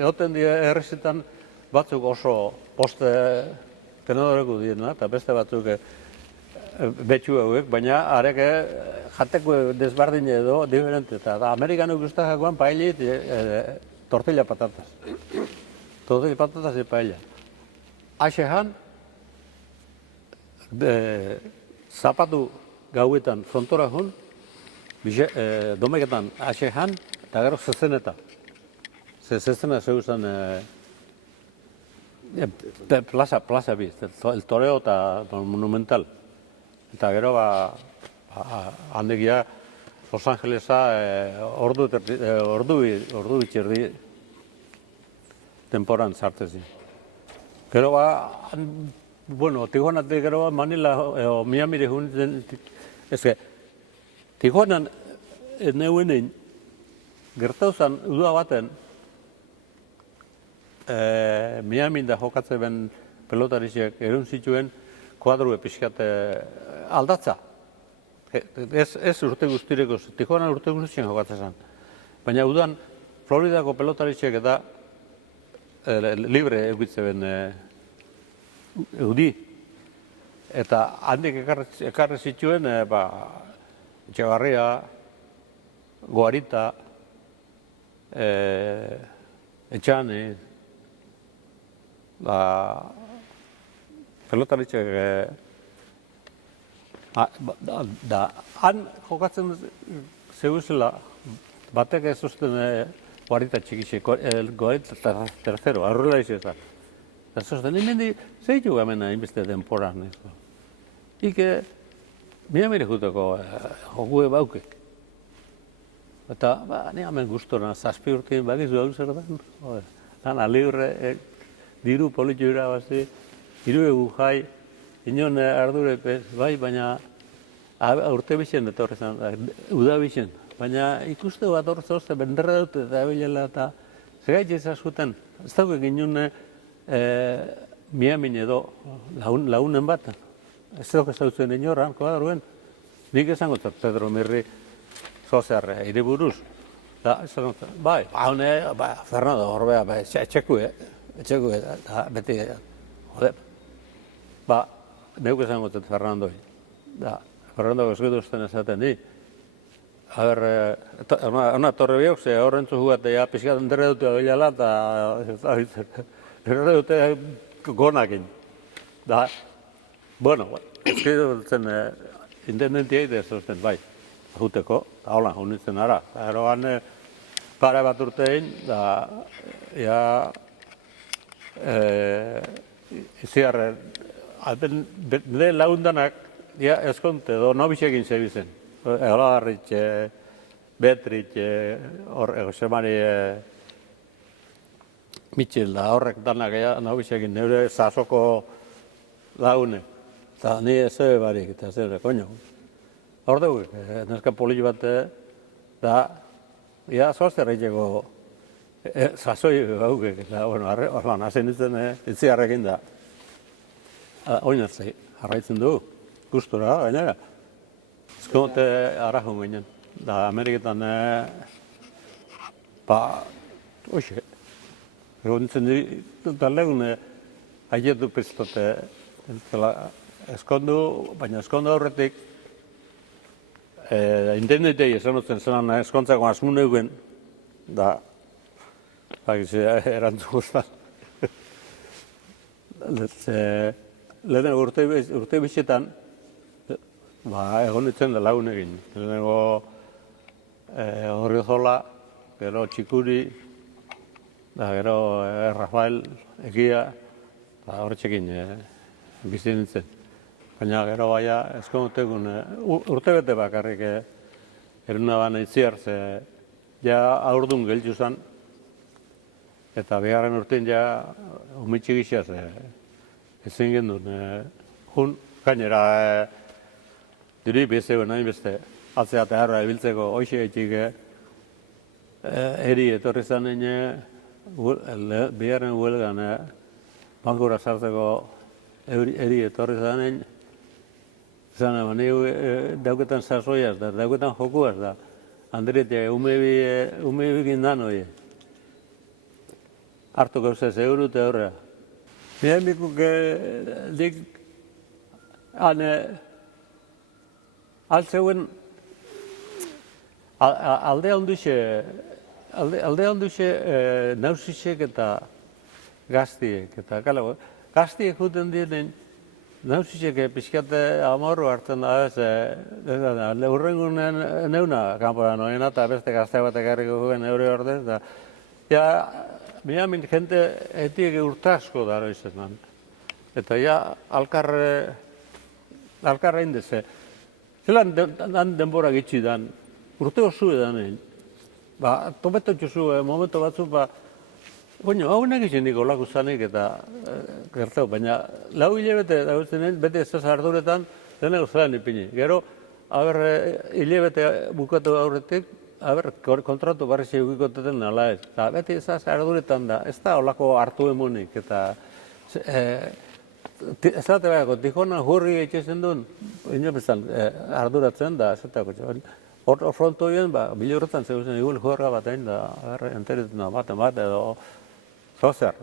egoten die errezitan batzuk oso poste tenodoreko diena, eta beste batzuk betxu hauek, baina areke jateko desbardine edo diferente. Eta Amerikanok guztajakoan paellit tortilla patatas. Tortilla patatas y paella. Aixean, zapatu gauetan frontora jun, domeketan aixean, eta gero zezeneta. Zezena zeuzan plaza biz, el toreo eta monumental. Eta gero handegia Los Angelesa ordu bitxerdi temporan sartezi. Gero bueno, Tijuanatik gero Manila o Miamire jun, Tijuanan neuenein gertauzan uda baten Miamin da jokatzen ben pelotariziak erun zituen kuadrue pixkat aldatza. Ez urte guztireko, Tijuanan urte guztien jokatzen zen. Baina udan Floridako pelotariziak eta libre egitzen ben eudi. Eta handik ekarri zituen Etxegarria, Goarita, Etxane, pelotaritzek da han jokatzen zeuzela batek ez zuzten Goarita txikixek, Goarita tercero, aurrela izan. Eta zuzten, hemendi zeitu gamena inbeste denporan. Ike, Miamire juteko joku bauke. Eta, ni hemen guztona, zazpi urtein bakizu hau zer den. Lana libre, diru politu irabazi, hiru egu jai, inon ardurepez, bai, baina urte bixen etorri zen, uda bixen. Baina ikuste bat horretza hoste, benderra dute eta bilela eta zegaitxe izazkuten. Ez dauk egin Miamin edo launen bat. Ez dauk ez dauzuen inoran, koadruen. Nik esango zut, Pedro Mirri zozearre, hiri buruz. Bai, Fernando, horbea, etxekue, eta beti, jode. Neuk esango zut Fernandoi. Fernando esgiduzten esaten di. A ber, ona torre biok, ze horrentzu jugate, ja, pixkat enterre dute bilala, eta enterre dute gonakin. Bueno, esgiduzten intendentia ite zuzten, bai, juteko, eta holan, honitzen ara. Gero pare bat urtein, iziarre, nire lagundanak, eskonte, do nobixekin zebizen. Eolagarritxe, Betritxe, Josemari Mitxil da horrek danak nobixekin, neure sasoko lagune. Eta nire zebe barik, eta zebe, koño. Hor dugu, neska poli bat, da, zoazte reitzeko sasoi gaukek, eta, bueno, horlan, hasen ditzen, itziarrekin da. Oinartzei, jarraitzen dugu, gustura, gainera. Ezkote arrajun ginen, da Ameriketan, hoxe, egon ditzen da legun, haietu piztote, eskondu, baina eskondu aurretik, intenditei esan dutzen zelan eskontzako asmun eugen, da, erantzu guztan. Lehen urte bizietan, egon ditzen da lagun egin. Lehenengo Horriozola, gero Txikuri, gero Rafael Egia, eta horretxekin bizi nintzen. Baina gero baina ezkonotekun urtebete bakarrik eruna bana itziar, ze ja aurdun geltzu zen, eta bigarren urtein ja umitxik izaz ezin gendun. Gainera Diri bezeuen nahi beste, atzea eta harra ibiltzeko hoxe etxik eri etorri zanen bigarren huelgan bankura sartzeko eri etorri zanen zan, ni dauketan sasoiaz da, dauketan jokuaz da. Andrete, ume gindan hori. Hartu gauzez euro eta horrea. Nire mikuk dik altzeuen alde handuxe nausixek eta gaztiek. Eta gaztiek juten diren nausixek pixkate amorru hartzen da ez. Urrengunen neuna kanpora noena eta beste gazte batek harriko juen eure ordez. Ja, miamin jente etiek urtasko dara izan. Eta ja, alkarra indeze. Zelan denbora gitsi dan, urte osu edan egin. Topetotxu zu, momentu batzu, hau negizien niko laku zanik eta gertau, baina lau hilebete dagoetzen bete ez arduretan, denego zelan ipini. Gero, hilebete bukatu aurretik, kontratu barri zeugikoteten nala ez. Beti ez arduretan da, ez da olako hartu emunik, eta ez da tebaako, Tijuana hurri etxezen duen, inopizan arduratzen da, ez da hor frontoien, bilurretan zeuzen igul juerga bat egin da, enteretzen da, bat edo zozer.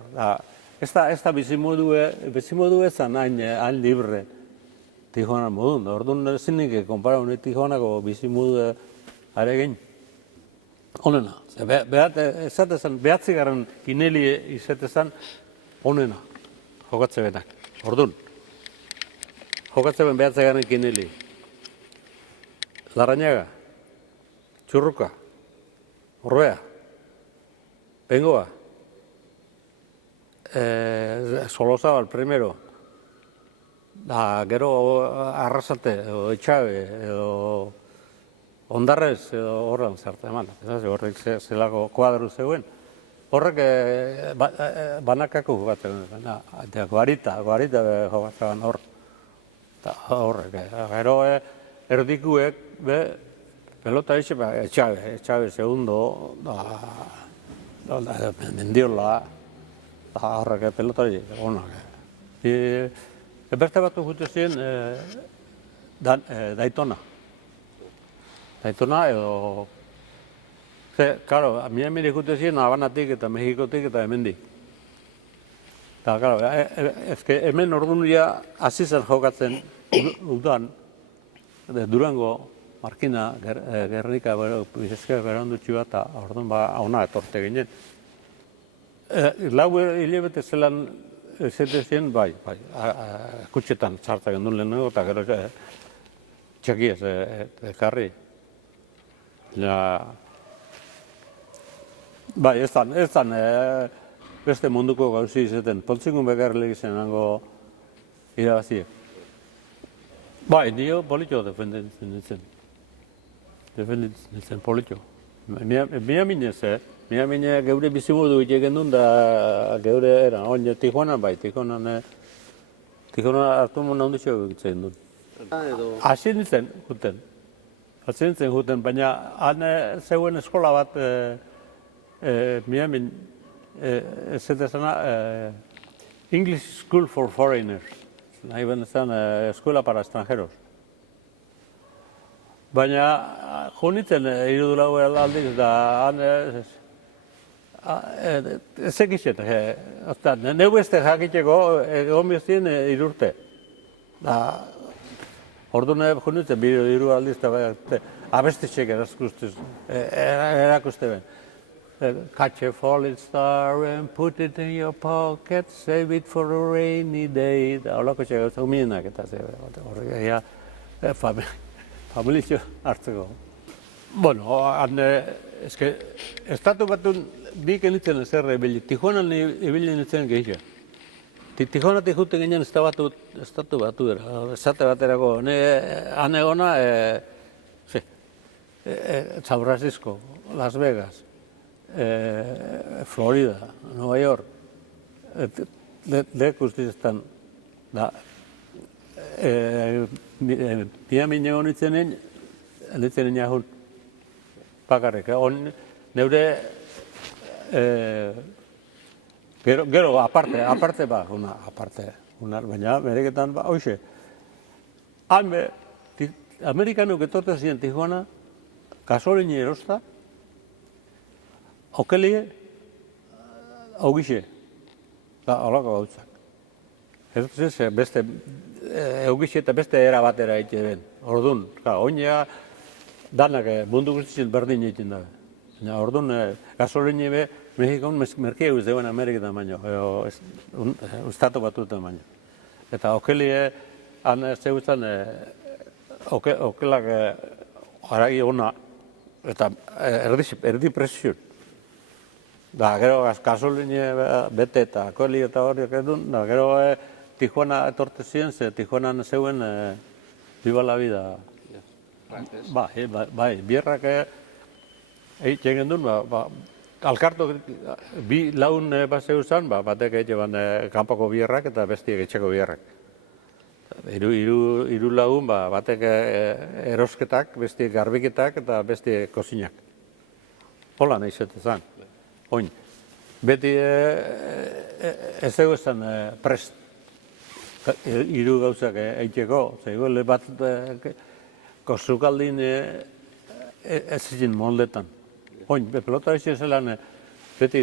Ez da bizimodu ezan hain libre Tijuana modun. Orduan zinik konpara honet Tijuanako bizimodu are egin. Honena. Behatzigarren kineli izetezan honena. Jokatze benak. Orduan. Jokatze ben behatzigarren kineli. Larrañaga. Txurruka. Orbea. Bengoa. Solozabal, primero. Gero Arrasate, edo Etxabe, edo Ondarrez, edo horren zarte eman. Horrek zelako kuadru zegoen. Horrek banakako jokatzen. Guarita jokatzen hor. Horrek. Gero erdikuek, pelota eixe, Etxabe segundo, Mendiola, horrek pelota eixe, onak. Beste batu jute ziren Daytona. Daytona edo... Karo, Miami jute ziren Habanatik eta Mexikotik eta hemendik. Eta, karo, hemen orduan hasi zen jokatzen udan, Durango, Markina, Gernika, Bizkaia berandutxu bat, eta orduan hona etorte ginen. Lau hilebete zelan zetezien, bai, kutxetan txartak endun lehenago, eta gero txekiez ekarri. Bai, ez zan beste munduko gauzi izeten, poltsikun bekarrik izango irabaziek. Bai, dio politxo defenditzen nintzen. Politxo. Miamine geure bizimodu egiten duen da geure eran. Oin, Tijuana bai, Tijuana hartu mun handitxo egitzen duen. Hasi nintzen juten, baina han zeuen eskola bat Miamin ez zetezana English School for Foreigners. Nahi bendezen eskola para extranjeros. Baina jonitzen irudulau aldiz da han ez egizet. Neu beste jakiteko egon biztien irurte. Orduan jonitzen iru aldiz da abestitxek erakuste ben. Catch a falling star and put it in your pocket, save it for a rainy day. Horako txek, humienak eta horrek, familizio hartzeko. Bueno, estatu batun dik enitzen ezerre ebili, Tijuanan ebili enitzen gehiago. Tijuanatik juten ginen estatu batu era, esate baterako. Han egona, San Francisco, Las Vegas, Florida, Nueva York, lehek ustiztan, Miamin egon nintzenen jahun bakarrik. Neure gero aparte ba, baina Ameriketan ba, hoxe. Han Amerikanok etorte ziren Tijuana, gasolini erosta, okelie, augixe, da, holako gauzak. Ez beste, augixe eta beste era batera egiten den. Orduan, oinea, danak mundu guztien berdin egiten da. Orduan, gasolini be, Mexikon merkia guz deuen Ameriketan baino, estatu batuetan baino. Eta okelie, han zeutzen, okelak haragi ona, eta erdi presioen. Da, gero gasolini bete eta okelie eta horiak edun, da, gero Tijuana etorte ziren, ze Tijuanan zeuen Viva la Vida. Bai, bierrak egiten gendun, alkarto bi laun bat zeuzan, batek egiten kanpoko bierrak eta bestiek etxeko bierrak. Hiru lagun, batek erosketak, bestiek garbiketak eta bestiek kozinak. Hola nahi zetezan. Oin, beti ez egoetan prest. Hiru gauzak egiteko, zegoele bat kosukaldin ez zin moldetan. Oin, pelota ez zelan, beti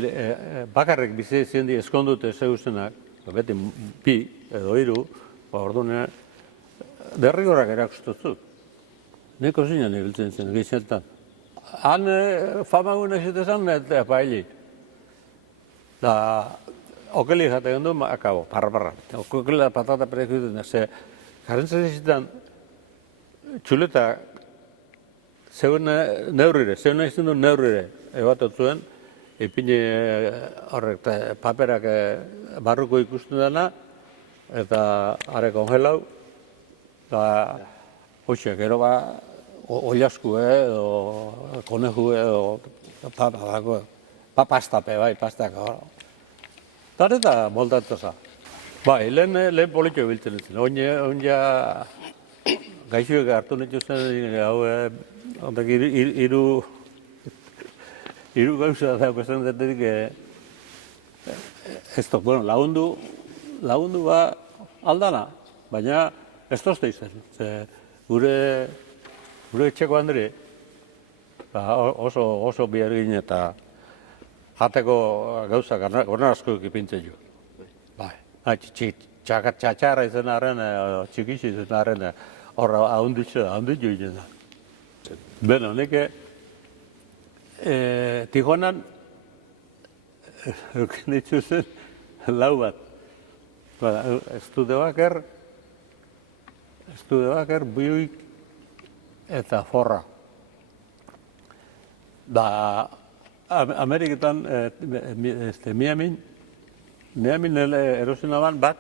bakarrek bizi ziendi eskondute zeuzenak, beti bi edo hiru, orduan derrigorrak erakustutzu. Neko zinean ibiltzen zen, gizietan. Han famagun egitezan, eta paili. Da, okeli jaten gendu, akabo, parra. Okeli da patata perekuten, ze jarentzen egitan txuleta zeuen neurrire, zeuen egiten du neurrire, ebatot zuen, ipini horrek paperak barruko ikusten dena, eta are kongelau, da, hoxe, gero oilasku, edo koneju, edo pastape, bai, pastako. Eta moldatuza. Bai, lehen politxo biltzen ditzen. Oina gaixoek hartu nituzten, hau, ondak hiru gauza daukazen detetik, ez dut, bueno, lagundu ba aldana, baina ez tozte izan. Gure etxeko Andre, oso bihar gine eta jateko gauza gornarazko ipintzen jo. Txatxarra izan arren, txikixi izan arren, horra ahonditzu egiten da. Beno, neke Tijuanan euken ditzuzen lau bat. Estudebaker, Buick eta Forra. Da, Ameriketan, Miamin erosina bat,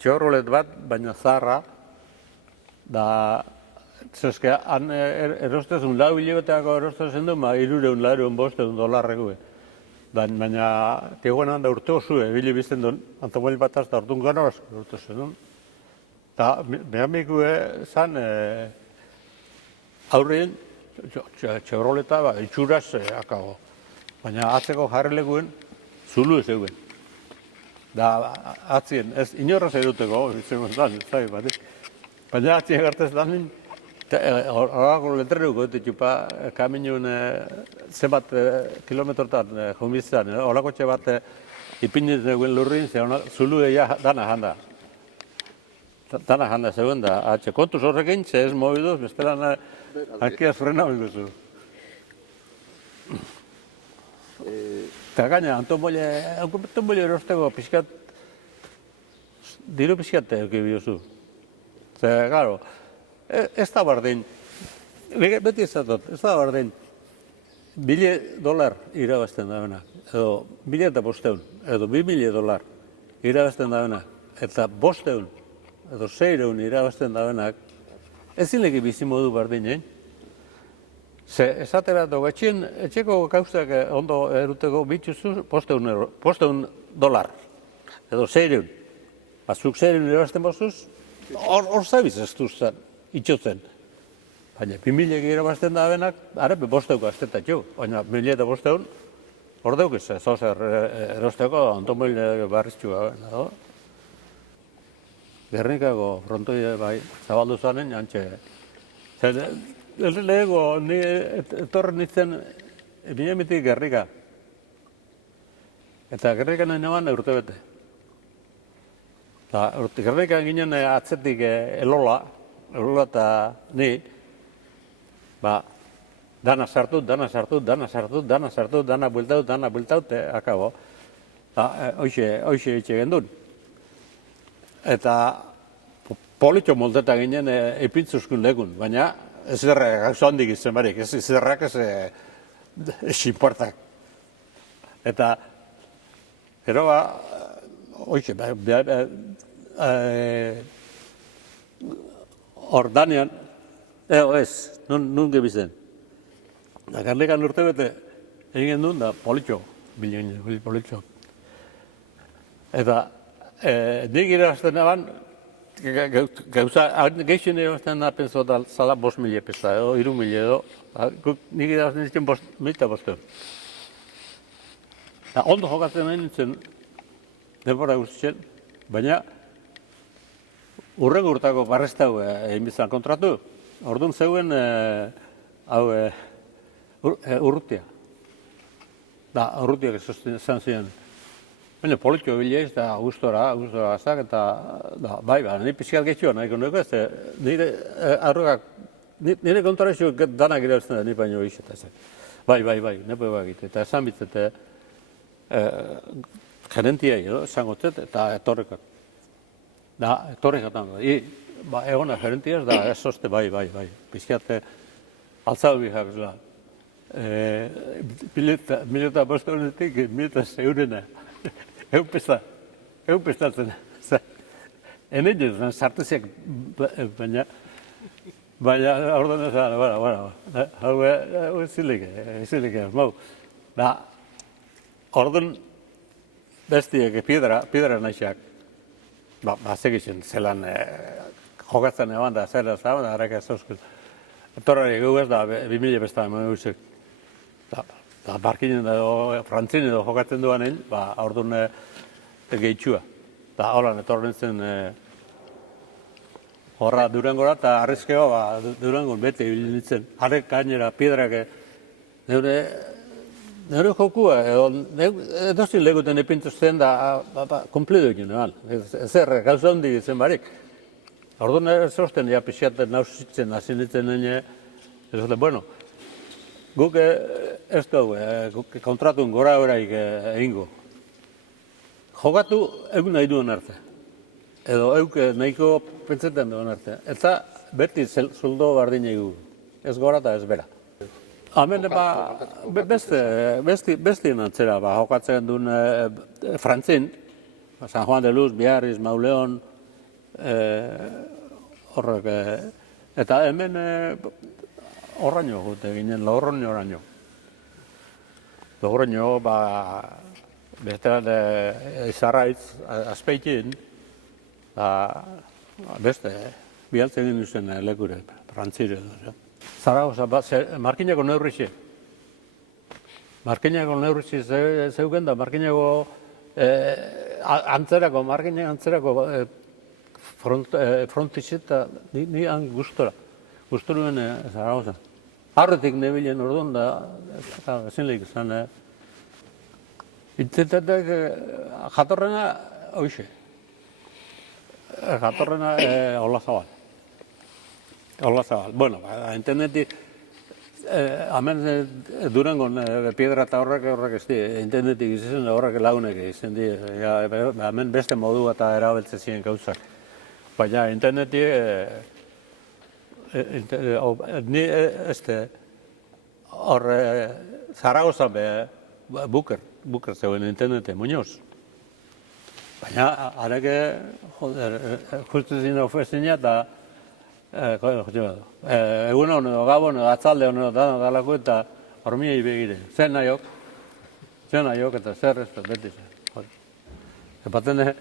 txorrolet bat, baina zarra, da, zeske, han erostezun, lau hilabeteako erostezen du, $300-400 baina, Tijuanan da urte osu, bile bizten duen, antomobil bat azta orduan gana urte zen. Eta, Miamikue zan, aurrien, txorroleta, itxuraz, akago. Baina, atzeko jarrileguen, zulu ez eguen. Da, atzien, ez inorraz eruteko, izango zan, baina atzien gartez danin, horako letreruko, txupa, kaminun zenbat kilometrotan jumizitan, horako txe bat ipinit eguen lurrin, zulu eia dana janda. Dana janda zegoen da, kontuz horrekin, ze ez mobiduz, bestelan hankiaz frena benguzu. Eta gaina, antomoile erosteko pixkat, diru pixkat eukibiozu. Ze, garo, ez da bardin, beti ez da bardin, $1.000 irabazten da bena, edo $1.500, edo $2.000 irabazten da bena, eta 500, edo 600 irabazten da benak, ez zineki bizimodu bardin, Ze, esatera dugu, etxeko gauzak ondo eruteko bitxuzu, $500, edo 600. Zuk 600 irabazten bozuz, hor zabiz ez duzten. itxotzen. Baina, 2000 irabazten da benak, arepe bosteuko astetatxo. Baina, 1500 ordeuk ez, zozer erosteko antomoile barriztxua. Gernikako frontoia bai, zabaldu zanen, jantxe. Lehego, ni etorren nintzen, binemitik Gernika. Eta Gernika nahi naban urte bete. Gernika ginen atzetik Elola eta ni, dana sartu, dana bueltaut, akabo. Hoxe itxe gendun. Eta politxo moldeta ginen epintzuskun legun, baina ez derra gauza handik izan barik, ez derrak ez xinportak. Eta, gero hoxe, hor danean, nun gebizen. Gernikan urte bete egin duen da politxo, politxo. Eta, nik irabazten naban, gauza, geixen irabazten da penso da zala 5.000 pesta edo, 3.000 edo, nik irabazten ditzen 1.500. Ondo jokatzen nahi nintzen, denbora guztien, baina urrengo urtako barreztau egin bizan kontratu, orduan zeuen urrutia. Urrutiak esan ziren. Baina politxo bileiz, eta gustora azak, eta bai, nire pixkat gehitxua nahiko nuko ez, nire kontraxio danak irabazten da, nire baino izan ezak. Bai, nepo egit, eta esan bitzete, gerentiai, esangotzet, eta etorrekak. Etorrekatan da, egona gerentiaz, da ez oste, bai, pixkat altzau bihak, mileta bostonetik, mileta zeurena. Egun pestatzen. Hemen dut, sartuziak, baina orduan ezan, hau zilik, mau. Orduan bestiek piedra naixak, segitzen zelan jokatzen eban da, zela zaban da, harrak ez zauzkut. Torrari egu ez da, 2000 besta eman eguzek. Barkinen edo, frantzin edo jokatzen duan egin, orduan gehitxua. Eta holan, etorren zen horra Durangora, eta arrizkeo Durangon bete ibili nintzen. Harrek gainera, piedrak, neure jokua, edozin leguten epintuzten da, komplidu egin, zer, gauza hondi zen barik. Orduan ez osten, pixiaten nausitzen, hasi nintzen nene, ez dut, bueno, guk ez dugu, kontratun gora horaik egingo. Jokatu egun nahi duen arte. Edo euk nahiko pentsetan duen arte. Eta beti zuldo bardin egu. Ez gora eta ez bera. Hemen beste nantzera, jokatzen duen frantzin, San Juan de Luz, Biarritz, Mauleon, horrek, eta hemen horraino gute ginen, Logroño. Logroño, beste Izarraitz, Azpeitin, beste, bialtzen ginen zen lekure, frantzire. Zaragoza, Markinako neurrixe. Markinako neurrixe zeuken da, Markinako antzerako frontixeta, ni han gustora. Gustoruen Zaragoza. Arretik nebilen orduan da, ezin lehik izan. Intentatek jatorrena, hoxe. Jatorrena Olazabal. Bueno, interneti, hemen Durangon piedra eta horrek ez di, internetik izan horrek lagunek izan di, hemen beste modu eta erabeltze ziren gauzak. Baina interneti, ni horre Zaragozan buker zeuen internete, Muñoz. Baina, hareke, justu zina ofezina eta egun honu, gabon, atzalde honu, dalako eta hormiei begire. Zer nahiok eta zer ez beti zen. Epaten,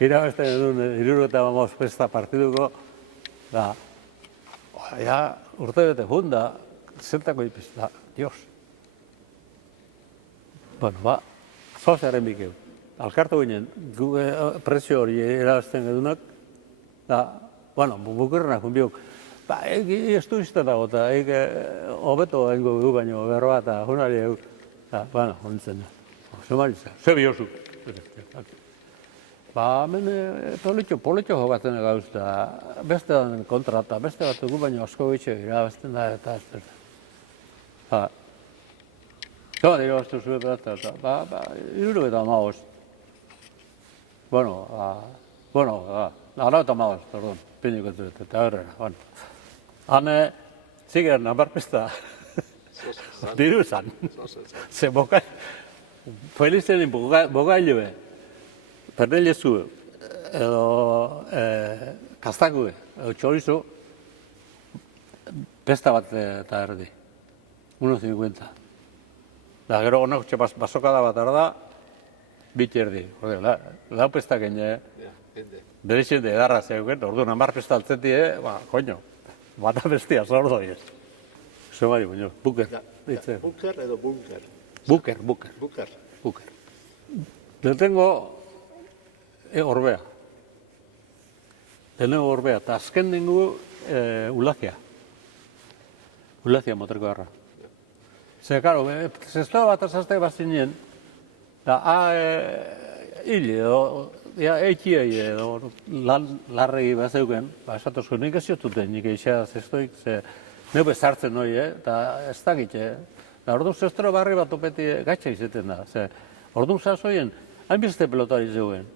irabazten edun, 75 pesta partiduko, da, ja, urte bete junda, zeltako ipizta, Dios. Bueno, ba, zoazaren bikeu. Alkartu ginen, gu prezio hori irabazten edunak, da, bueno, bukerrenak unbiok, ba, ez du izte dago, eta hobeto engo gu baino berroa, eta junari egu, da, bueno, honintzen da. Zumaritzen, ze bihozu. Ba, hemen politxo jokatzen gauz, da, beste den kontra, eta beste bat gu baino asko bitxe irabazten da, eta ez da. Ba, zoan irabaztu zuen bat, eta, ba, 75. Bueno, ara eta maoz, perdón, piniko dut, eta horrela, bueno. Hane, zigen, nabarpesta, diru zan. Ze bokai, Felizenin bogailue, pernelezu, edo kastakue, edo txorizo, pesta bat eta erdi, 1,50. Da, gero honak basokada bat erda, bit erdi. Lau pesta gine, berezien edarra zeuken, orduan 10 pesta altzetie, ba, koño, bata bestia zordo ez. Zomari, baino, buker. Bunker edo bunker? Buker. Buker. Detengo orbea. Detengo orbea, eta azken dingu ulakia. Ulakia motorko garra. Ze, karo, zestoa bat azazte bazinien, da, hil edo, eikiei edo, larregi bat zeuken, ba, esatozko, nik ez jotuten, nik eixea zestoik, ze, neupe zartzen noi, eta ez dakit, da, orduan zestoro barri bat opeti gatsa izeten da, ze, orduan sasoien, hainbizte pelotari zeuen,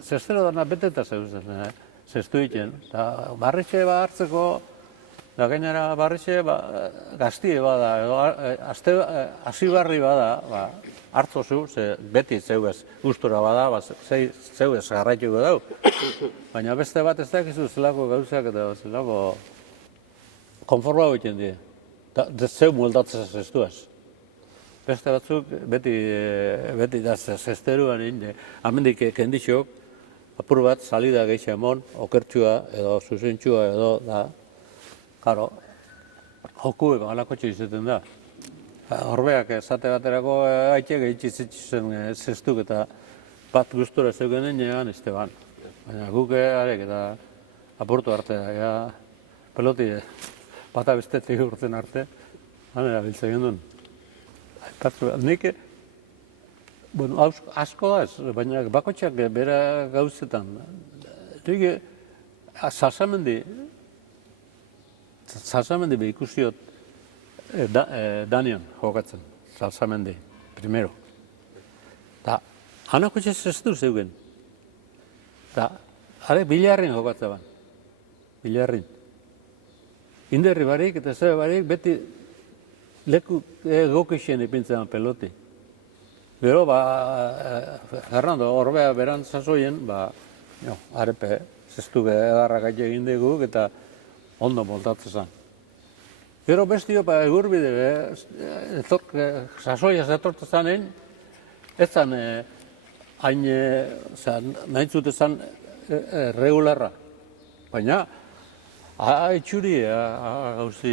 zestero dana beteta zeuzen, zestu iten, eta barritxe bat hartzeko, da gainera barritxe gaztie bada, edo hasi barri bada, hartzo zu, ze beti zeugez gustura bada, zeugez garraituko dau. Baina beste bat ez dakizu zelako gauzak eta zelako konforma egiten die. Zeu moldatzez zestuaz. Beste batzuk beti da zesteruan inde. Hamendik kendixok, apur bat salida gehiago emon, okertxua edo zuzentxua edo da. Karo, jokuek alakotxe izaten da. Horbeak esate baterako haitxe gehitxitzen zestuk eta bat gustura zeukenen nean Esteban. Baina guk arek eta apurtu arte, peloti bata bestetik urten arte, hanera biltzen gendun. Nik, bueno, asko da ez, baina bakotxak bera gauzetan. Nik, Salsamendi be ikusiot Danion jokatzen, Salsamendi, primero. Da, hanako txez ez du zeugen. Da, bilarrin jokatzen ban. Bilarrin. Inderri barik eta zebe barik beti leku gokixen ipintzen peloti. Gero, Fernando, horbea beran zazoien, arepe, zestu be edarrak aile egin diguk eta ondo moldatzen zen. Gero bestio, egurbide, sasoia zetortzen zanen, ez zen hain, nahi zute zen regularra. Baina, itxuri gauzi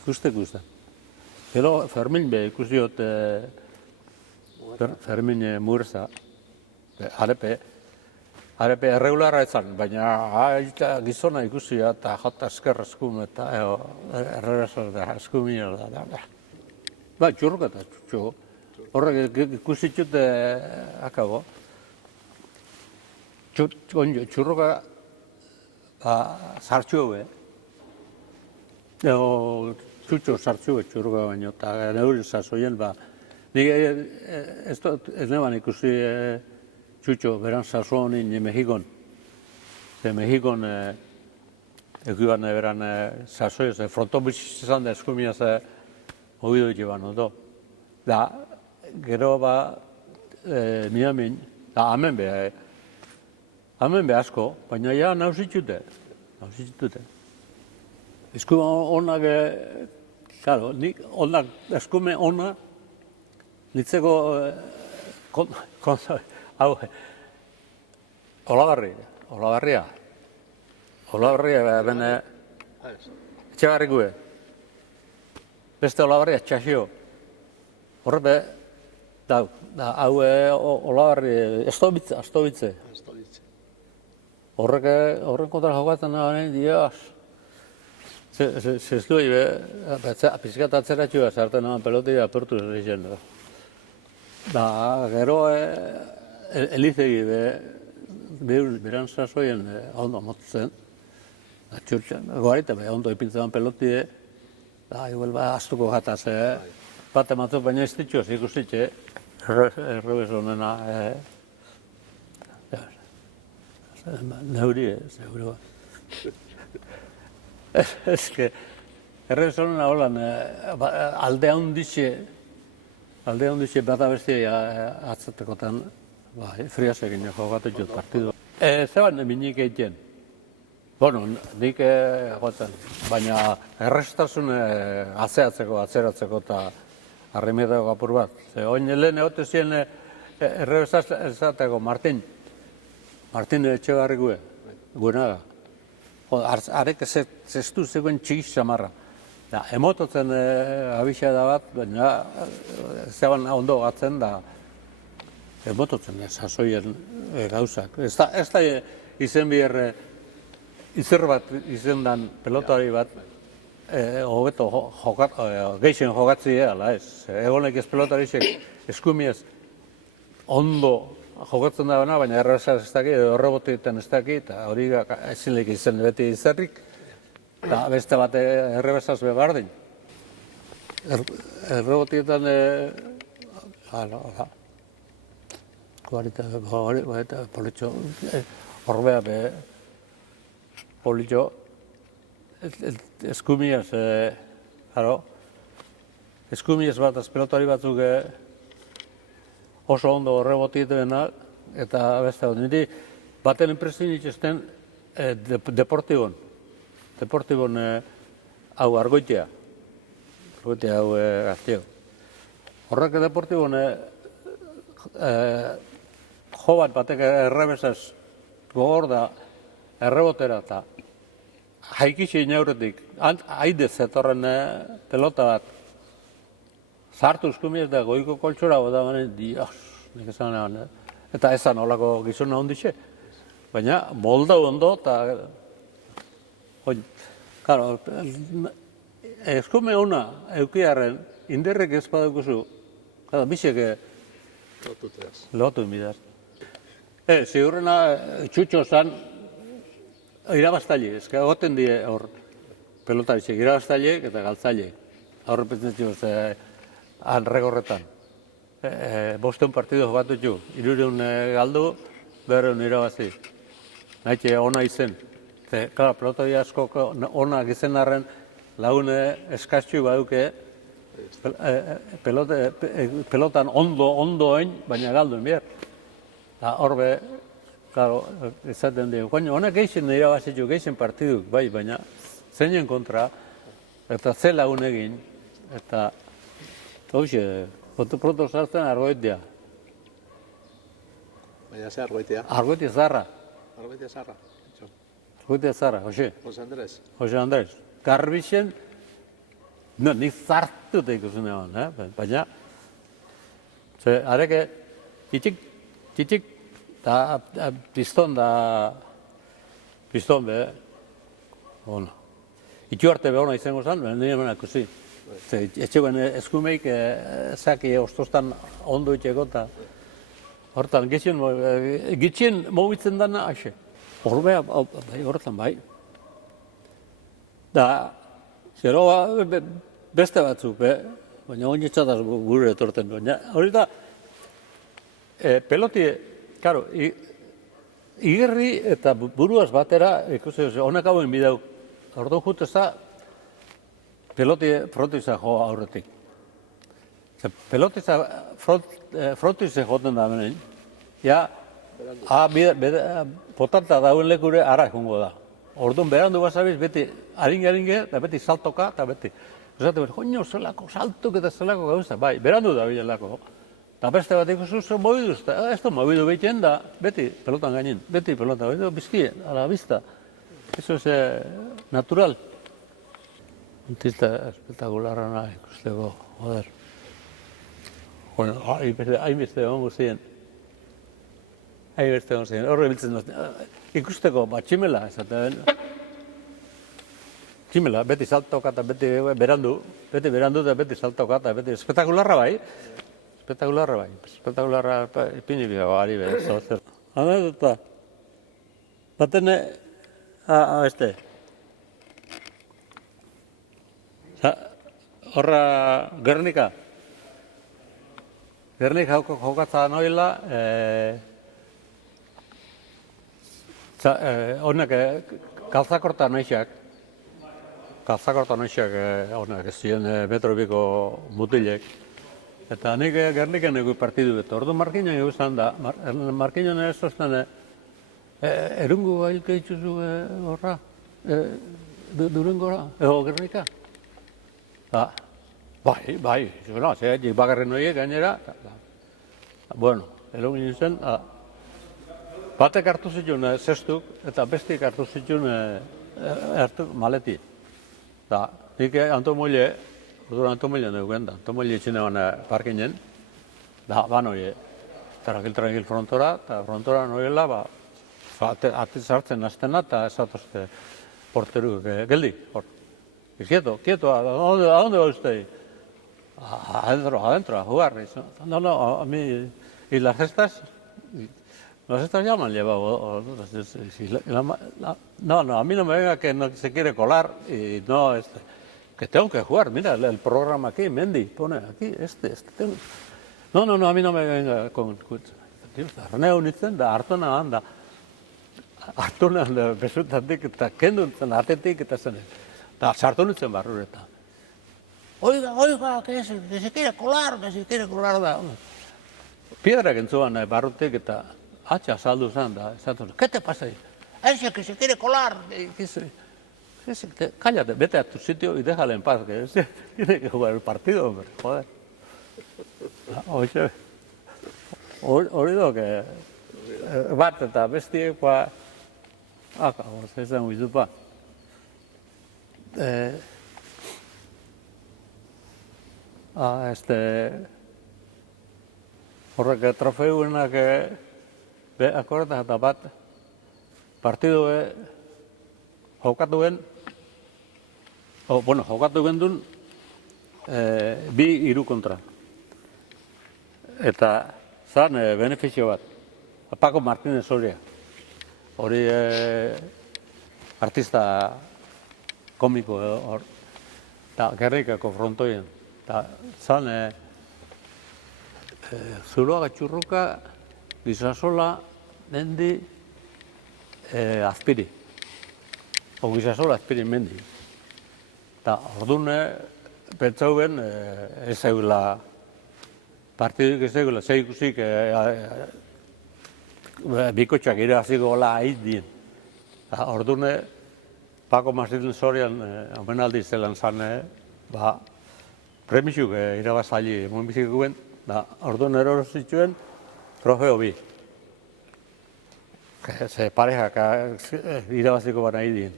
ikusteko zen. Gero Fermin be ikusiot, Fermin Murza, arepe erregularra ezan, baina gizona ikusia eta jota esker eskum eta errerazor da eskumina da. Ba, txurruka eta txutxo. Horrek ikusitxut akabo. Txurruka sartxu be. Txutxo sartxu be txurruka baino, eta neuri sasoien nik ez neban ikusi txutxo beran sasonin Mexikon. Ze Mexikon ekuban beran sasoia, ze frontobitz izan da eskumia ze mogido itiban ondo. Da, gero Miamin, da hemen be asko, baina ja nausitxute. Eskume onak, claro, nik onak, eskume onak, nitzeko, hau, Olabarria, bene, etxegarrikue. Beste olabarria, txasio. Horre, hau olabarri, estobitze. Astolitze. Horren kontra jokatzen nagoen, dios. Zestu pizkat atzeratxua sartzen nagoen pelotia apertu zen. Gero, elizegi, beran sasoien ondo motzen. Txurtxan, goarita, ondo ipintzen pelotide, igual astuko jataz, bat ematzen baina ez ditxoz ikustitxe, errebez honena, neuri, seguro. Ez que, errebez honena holan, alde handitxe bata bestia atzatekotan, friasekin jokatu jut partidu. Zeban minik egiten. Bueno, nik gotzen, baina errestasun atzeratzeko eta harrimedako apur bat. Oin lehen egote ziren errebesaz ezateko Martin Etxegarrikue, guenaga. Arek zestu zegoen txikiz samarra. Emototzen abixea da bat, baina zeban ondo gatzen da emototzen sasoien gauzak. Ez da izen biher izer bat izendan pelotari bat hobeto geixen jokatzea, ala ez. Egonek ez pelotarizek eskumiez ondo jokatzen da baina errebesaz ez daki, edo errebotietan ez daki, eta hori ezinlik izen beti izerrik, eta beste bat errebesaz bebardin. Errebotietan, guarita, politxo, horbea politxo, eskumiaz, eskumiaz bat, pelotari batzuk oso ondo horrebotietuena, eta beste hau, niri baten enpresin itxesten deportibon hau argoitea hau gaztio. Horrek deportibon jo bat batek errebesaz gogor da errebotera eta haikixi inauretik, haide zetorren pelota bat, zartu eskumiez da goiko koltsora bota banen, dios, nik esan egan, eta ezan olako gizona hondixe. Baina moldau ondo, eta, karo, eskume hona eukiarren, inderrek ez badukuzu, kada, bisek lotu midaz. Ziurrena txutxo zan, irabaztaile, ezka goten die hor pelotarizek, irabaztaile eta galtzaile. Horre pentsetxo, anregorretan. Bosteun partidu jokatu txu, 300 galdu, 200 irabazi. Naitxe ona izen. Kala, pelotari asko ona gizen arren lagune eskaztxu baduke pelotan ondoen, baina galduen behar. Horbe, claro, esaten dugu, honek geixen irabazitxu, geixen partiduk, bai, baina zeinen kontra, eta ze lagun egin, eta hoxe, proto sartzen argoitea. Baina ze argoitea? Argoitea zarra. Argoitea zarra? Argoitea zarra, Jose. Jose Andrés. Jose Andrés. Garbixen, nik zartu ikusen egon, baina, areke, txitik, eta piston be, ona. Itxu arte be ona izango zen, nire menako zi. Etxegoen eskumeik zaki ostostan ondo itxeko eta hortan, gitxien mobitzen dana, haxe. Horbea, horretan bai. Da, zero beste batzuk, baina oinetxataz gure etorten. Baina hori da, pelotie, karo, igerri eta buruaz batera, ikusi, honek hauen bideu, orduan jutez da, pelotie frontiza jo aurretik. Pelotiza frontiza joten da benen, ja, potanta dauen lekure ara jongo da. Orduan berandu basabiz, beti haringe, eta beti saltoka, eta beti. Zate, joño, zelako, saltuk eta zelako gauza, bai, berandu da bilelako. Eta beste bat ikustu zen mobiduz, eta ez du mobidu behiten da, beti pelotan gainin, beti pelota, beti bizkien, a la vista. Eso es natural. Artista espectacularra nahi ikusteko, joder. Bueno, hainbeste egongo ziren. Hainbeste egongo ziren, horre biltzen dut. Ikusteko, tximela, esaten. Tximela, beti saltoka eta beti berandu eta beti saltoka eta beti espectacularra bai. Espectacularra ipini bidago, ari behar, zozer. Anekdota. Batene, horra Gernika. Gernika jokatza noila, honek kalzakorta noixak, honek ez ziren metrobiko mutilek. Eta nik Gerniken egu partidu beto. Ordu Markinon egu zan da. Markinon ez zozten erungu gailke itxuzu horra, Durengora, Gernika. Bai, bakarren horiek gainera. Bueno, erogin zen, batek hartu zituen zestuk eta bestik hartu zituen maleti. Nik Antomoile, orduan Antomoile neuken da, Antomoile itxinean parkinen, banoi, tranquil frontora, eta frontora noiela, ati sartzen naztena eta esatozte porteru geldi, hor. Quieto, ¿a dónde va usted? Adentro, a jugar. No, a mí, ¿y las cestas? Las cestas ya me han llevado. No, a mí no me venga que no se quiere colar y no, que tengo que jugar. Mira, el programa aquí, Mendy, pone aquí, tengo. No, a mí no me venga con... Arneu nintzen da, hartona handa. Hartona bezutatik eta kenduntzen, atetik eta zen. Eta sartu nintzen barrureta. Oiga, que se quiere colar da. Piedrak entzuan barrutik eta atxa saldu zen da. ¿Qué te pasa ahí? Ese que se quiere colar. Cállate, vete a tu sitio y déjale en paz, que tiene que jugar el partido, hombre, joder. Hori que bat eta bestiek, ez zen guizupa. Horrek trofeuenak akorretak eta bat partidu jokatu gendun 2-3 kontra. Eta zan benefizio bat. Paco Martínez Soria. Hori artista komiko hor. Eta Gernikako frontoien. Eta zan Zuloaga Txurruka, Gizasola, Mendi, Azpiri. Gizasola, Azpiri, Mendi. Eta orduan pentsauen ez zegoela partiduik ez zegoela, ze ikusik bikotxak irabaziko gola haiz dien. Orduan Paco Martínez Sorian omenaldi zelan zan premizuk irabazali monbizikuen, orduan eroro zituen trofeo bi. Ze parejak irabaziko bana haiz dien.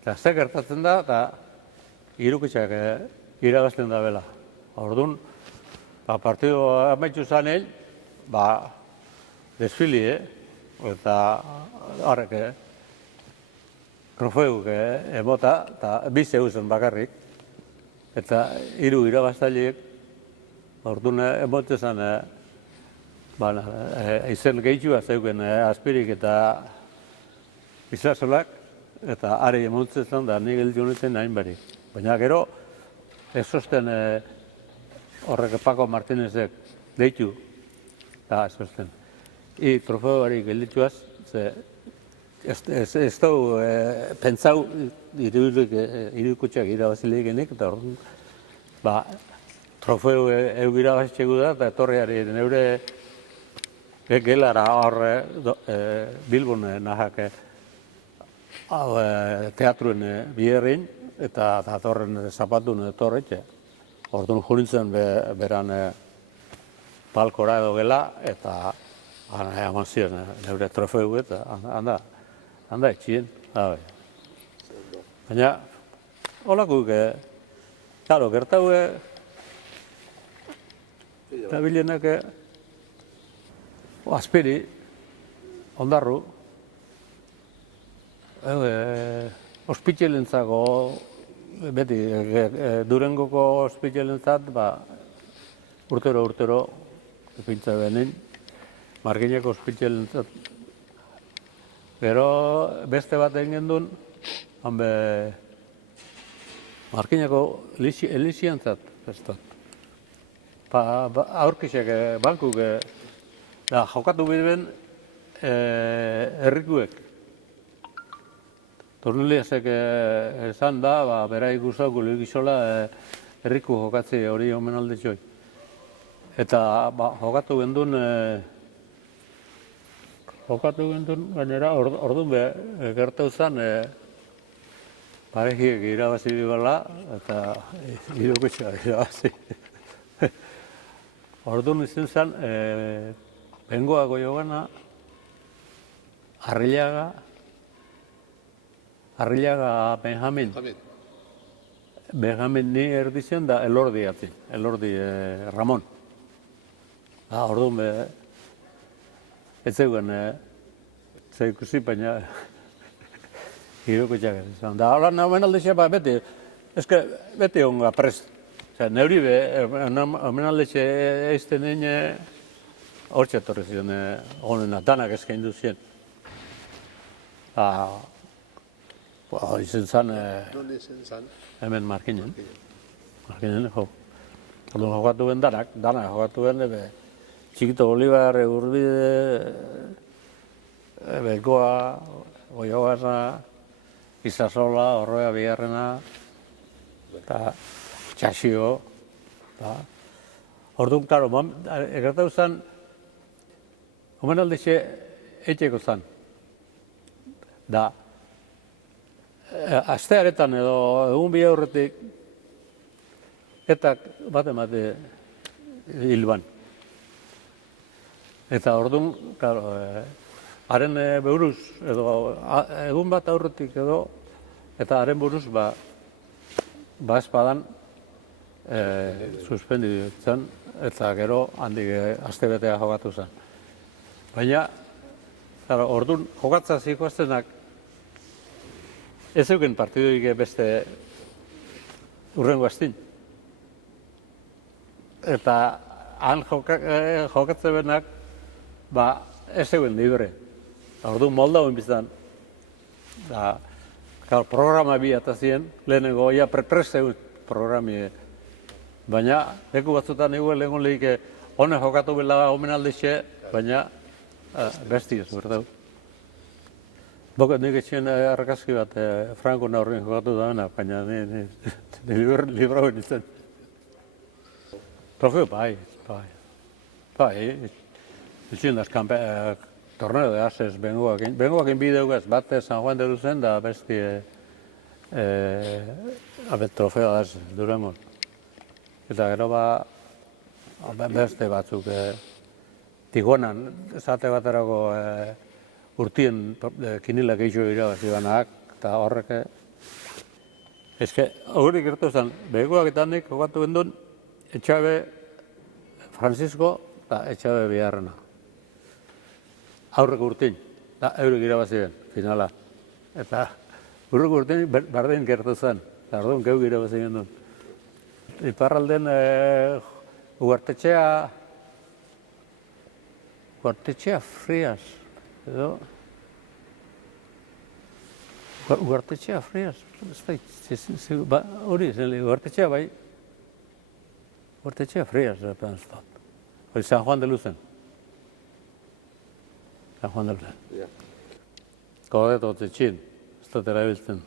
Eta ze gertatzen da, eta irukitxak irabazten da bela. Orduan, partidu amaitzu zan ell, desfili, eta horrek trofeuk emota, eta bize zen bakarrik, eta 3 irabaztaileek, orduan emote zen, izen gehitxua zeuken Azpirik eta Gizasolak, eta are emote zen da nik gelditu nintzen hain barik. Baina gero, ez zosten horrek Paco Martínezek deitu, eta ez zosten. Trofeoari geldituaz, ez dugu pentsau irudikotxeak irabazilegenik, eta orduan, trofeo egu irabazitxegu da, eta etorriari neure gelara horre Bilbon nahak teatruen biherrin, eta datorren zapatun etorretxe. Orduan jurintzen beran palkora edo gela, eta eman ziren neure trofeu eta handa etxien. Baina, holakuk, claro, gertaue, eta bilenak, azpiri, ondarru, ospitzelentzako, beti, Durangoko ospitzelentzat, urtero, epintza benin, Margineko ospitzelentzat. Gero, beste bat egin gendun, hanbe, Margineko eliziantzat, bestot. Aurkisek, bankuk, jokatu bidean, herrikuek. Torniliasek esan da, bera ikusak guligizola herriku jokatzi hori omen alde txoi. Eta jokatu gendun, gainera, orduan gertau zen, parejiek irabazi dibala, eta iruketxea irabazi. Orduan izan zen, bengoako jogana, Arrillaga Benjamin. Benjamin ni erdizen da Elordi atzin, Elordi Ramon. Orduan ez zegoen ikusi, baina iruketxeak izan. Da, hola, nagoen alde xepa, beti onga prest. Neuri omen alde xe eizten egin hor txetorri ziren honena, danak eskain duzien. Izen zan, hemen Markinen. Markinen, orduan jokatu ben danak jokatu ben, Txikito Bolivar, Urbide, Bekoa, Goiogarra, Izasola, Orroea Bigarrena, eta Txasio. Orduan, klaro, egertau zen, omen aldixe etxeko zen. Da, astearetan edo egun bi aurretik, eta bat emate hilban. Eta orduan, klaro, haren buruz, edo egun bat aurretik edo, eta haren buruz, espadan suspendidu zen, eta gero handik astebetea jokatu zen. Baina, orduan, jokatza zikoaztenak, ez euken partiduik beste urrengo astin. Eta han jokatze benak, ez euken libre. Orduan moldauen biztan. Programa bi atazien, lehenengo, prest egun programi. Baina, leku batzutan egun lehenko lehike, honen jokatu bela omen aldixe, baina besti ez bertau. Bokat nik etxien argazki bat Franko Naurrin jokatu da, baina librau nintzen. Trofeo, bai. Etxien daz torneo de ases bengoakin. Bengoakin bideugaz, bat San Juan de Luzen da besti trofeo da Durangon. Eta gero beste batzuk Tigonan, esate baterako urtien kinilak eixo irabazi banak, eta horrek... Hori gertu zen, begoak eta handik jokatu gendun Etxabe Francisco eta Etxabe Biharrena. Aurreko urtin, eta eurek irabazi ben, finala. Eta aurreko urtin bardin gertu zen, eta orduan geuk irabazi gendun. Iparralden Ugartetxea Frias, edo... Ugartetxea Frias, hori, Ugartetxea bai. Ugartetxea Frias, hori San Juan de Luzen. San Juan de Luzen. Kodeto txin, ez dut erabiltzen.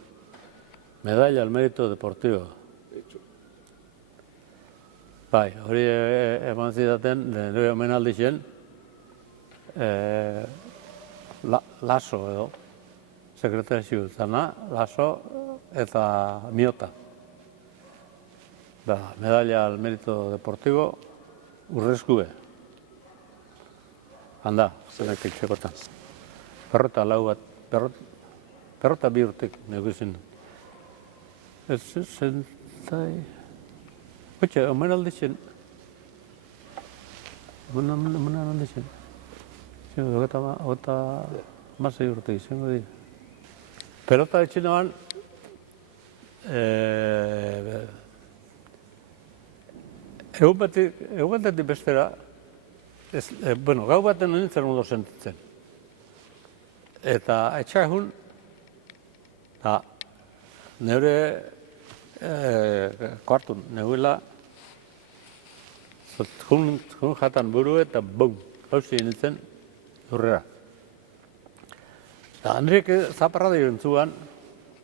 Medalla al mérito deportivo. Bai, hori eman zidaten, nire omen aldixen, Laso edo, sekretarizu zana, Laso eta Miota. Medalla al mérito deportivo, Urreskue. handa, zenak etxekotan. Berrota lau bat, berrota bi urtek neguzin. Ez zen, Hotxe, omen alditzen. Omen alditzen. Ogeta masai urte izango dira. Pelota etxinoan, egun batetik bestera, gau baten nintzen ondo sentitzen. Eta etxahun, neure kuartun, neuela, jun jatan buru eta bum, hausi nintzen urrera. Eta handiek zaparra da irentzuan,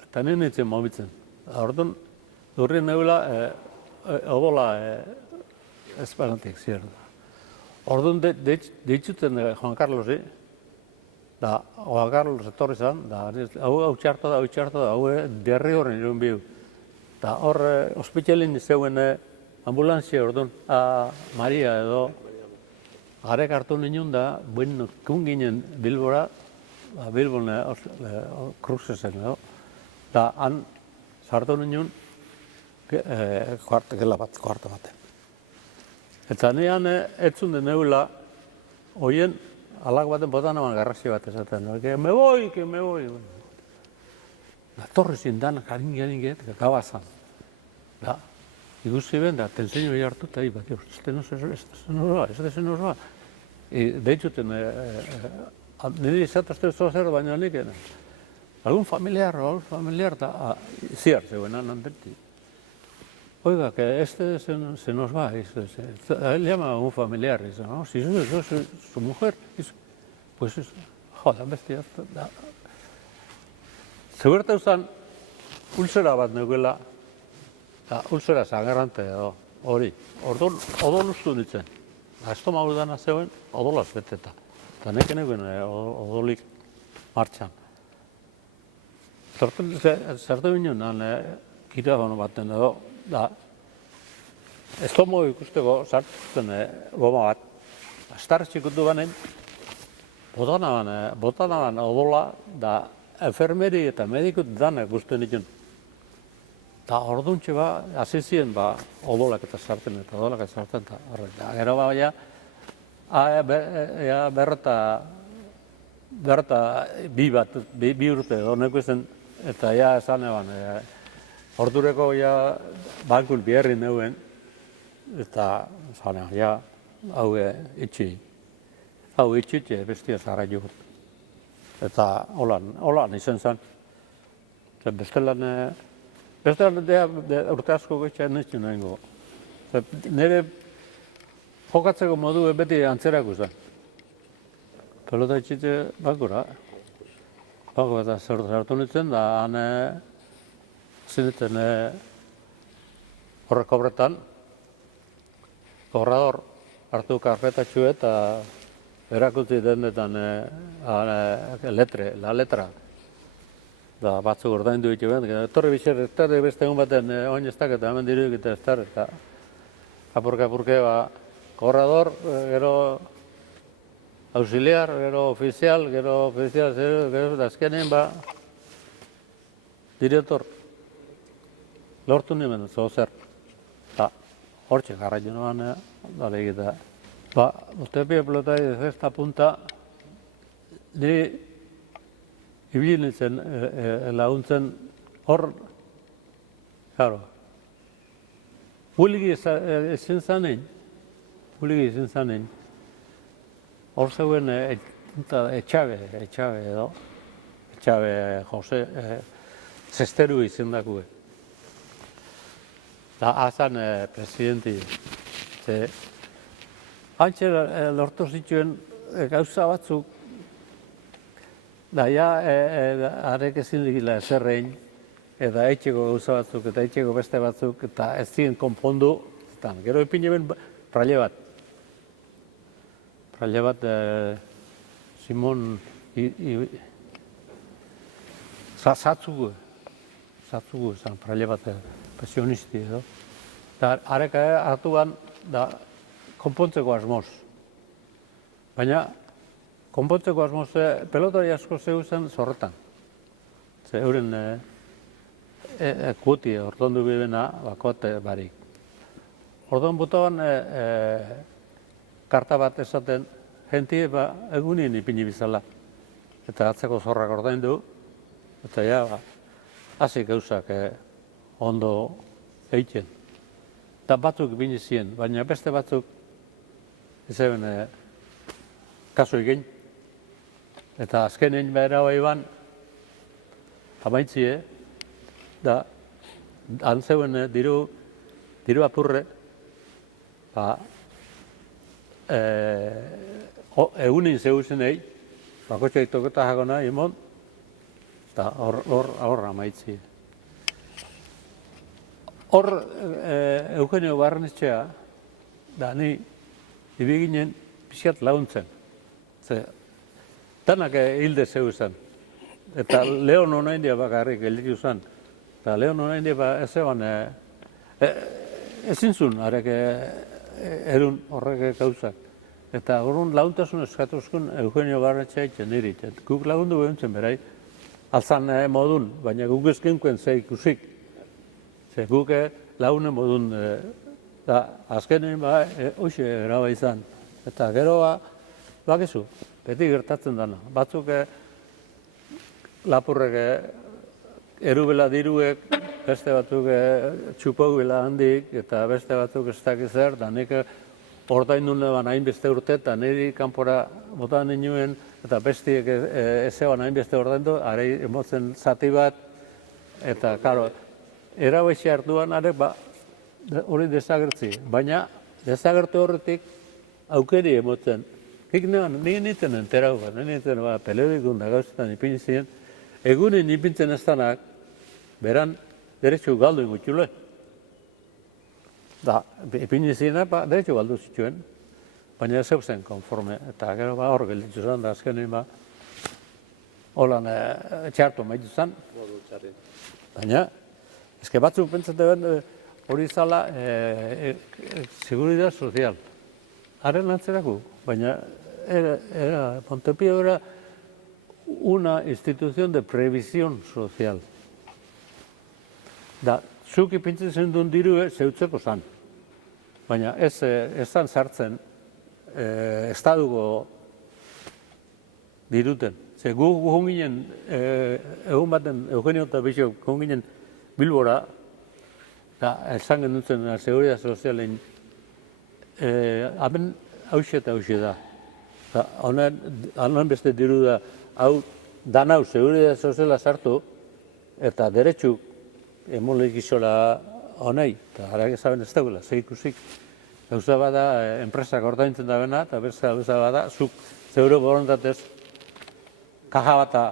eta nien nintzen mobitzen. Orduan, urri neuela, odola espanatik ziren. Orduan, deitzuten Juan Carlosi, da Juan Carlos etorri zan, da hau txarta da, hau derri horren irun bihu. Eta hor, ospitzelin zeuen ambulantzia orduan, Maria edo, garek hartu ninen da, kun ginen Bilbora, Bilbon kruzezen edo, da han sartu ninen kuarta batean. Eta nean etzun den neula, hoien alak baten botan eman garrazi bat esaten. Que me voy. Da torri zindan, garin gabazan. Da, ikusi ben, da, tenseño hartu eta bat, este nos va. Deitzuten, nire izatazte zer baina nik, algún familiar, da, ziar zeuen, beti. Oiga, que este se nos va. Él llama a un familiar y dice, no, si eso es su mujer. Pues eso, joder, bestia. Seguerte uzan, ulzera bat neukela, ulzera zagarrante edo, hori. Orduan, odol ustu ditzen. Estomagu dana zeuen, odolaz beteta. Eta neke neuen odolik martxan. Zertu ginen, kirabano baten edo, da, estomago ikusteko sartzen goma bat. Astartxik utu banen, botanaban odola, da, enfermeri eta medikut danak guztien ditun. Eta orduntxe azizien odolak eta sartzen, eta odolak eta sartzen, eta horrek. Gero berrota bi urte honeko izan, eta esan eban, ordureko bankul biherri neuen, eta esan eban, hau itxitxe bestia zara jugut. Eta holan izan zen. Bestelan urte asko goitxean nintzen nahingo. Nire jokatzeko modu beti antzerako zen. Pelota itxitxe bakura. Bako eta sartu nintzen, da han zineten horrek obretan. Korrador hartu karpetatxu eta erakutzi dendetan la letra. Da batzuk ordaindu ditu behar. Torri bixer, torri beste egun baten oin ez daketa, hemen diru egite ez tar, eta apurke, korrador, gero auxiliar, gero ofizial, gero azkenean direktor lortu nimen, zer. Hortxe garraitu noan, dara egita. Ustepia pelota ez esta punta, nire ibili nintzen laguntzen hor, claro, huligi ezin zanein, hor zeuen Etxabe edo, Etxabe Jose Zesteru izendakue. Eta azan presidenti. Hantxe lortu zituen gauza batzuk, da harek ezin digila eserrein, eta etxeko gauza batzuk, eta etxeko beste batzuk, eta ez ziren konpondu. Gero ipin eben praile bat. Praile bat Simon Zatzugu zan praile bat pensionisti edo. Eta harek hartu ban, da konpontzeko asmoz. Baina konpontzeko asmoz, pelotari asko zeu zen zorretan. Ze euren kuoti ortondu bibena bakote barik. Orduan botaban karta bat esaten jentie egunien ipini bizala. Eta atzeko zorrak ordaindu, eta ja, hasi gauzak ondo egiten. Eta batzuk ipini ziren, baina beste batzuk ez eben kasu egin. Eta azkenein behera baiban, amaitzie, da, antzeuen diru apurre, egunin zeuzenei, bakotxoik toketa jagona, imon, eta hor amaitzie. Hor, Eugenio Barrenetxea, da, ni ibiginen pixkat launtzen. Danak hilde zeu zen. Eta Leon Onaindia bakarrik gelditu zen. Eta Leon Onaindia ez zeban, ezin zuen arek erun horrek gauzak. Eta horren launtasun eskatuzkun Eugenio Barrenetxea itzen niri. Guk lagundu behuntzen berai, alzan modun, baina guk ezkinkuen ze ikusik. Ze guk lagunen modun, azkenean hoxe graba izan. Eta gero bakizu, beti gertatzen dana. Batzuk lapurrek erubela diruek, beste batzuk txupogela handik, eta beste batzuk ez dakiz zer, da nik ordaindu neban hainbeste urte, eta niri kanpora botan nuen, eta bestiek ez zeban hainbeste ordaindu, arei emotzen zati bat, eta, karo, erabaixi hartuan arek, hori desagertzi, baina desagertu horretik aukeri emotzen. Hik neban, nire nintzen enterau bat, nire nintzen periodikun da gauzetan ipini ziren, egunen ipintzen ez danak, beran, derecho galdu ingutxule. Da, ipini ziren, derecho galdu zituen, baina ez zeuzen konforme, eta gero hor gelditu zen, da azkenean holan txartu maitu zen. Baina, eske batzuk pentsatzen hori zala seguridad social. Haren antzerako, baina Montepío era una institución de previsión social. Da, zuk ipintzen zen duen dirue zeutzeko zan. Baina ez zan sartzen estaduko diruten. Ze gu ginen, egun baten, Eugenio eta Bixo, ginen Bilbora, eta esan gendutzen seguridad sozialen, hemen hauxe eta hauxe da. Honen beste diru da, hau danau seguridad soziala sartu, eta deretsuk emolik izola honei, eta harak ezaben ez dagoela, zeikusik. Gauza bada, enpresak ordaintzen da bena, eta beste gauza bada, zuk zeure borondatez, kaja bata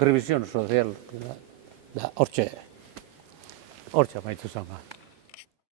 previsión sozial, da, hortxe maitu zen ba.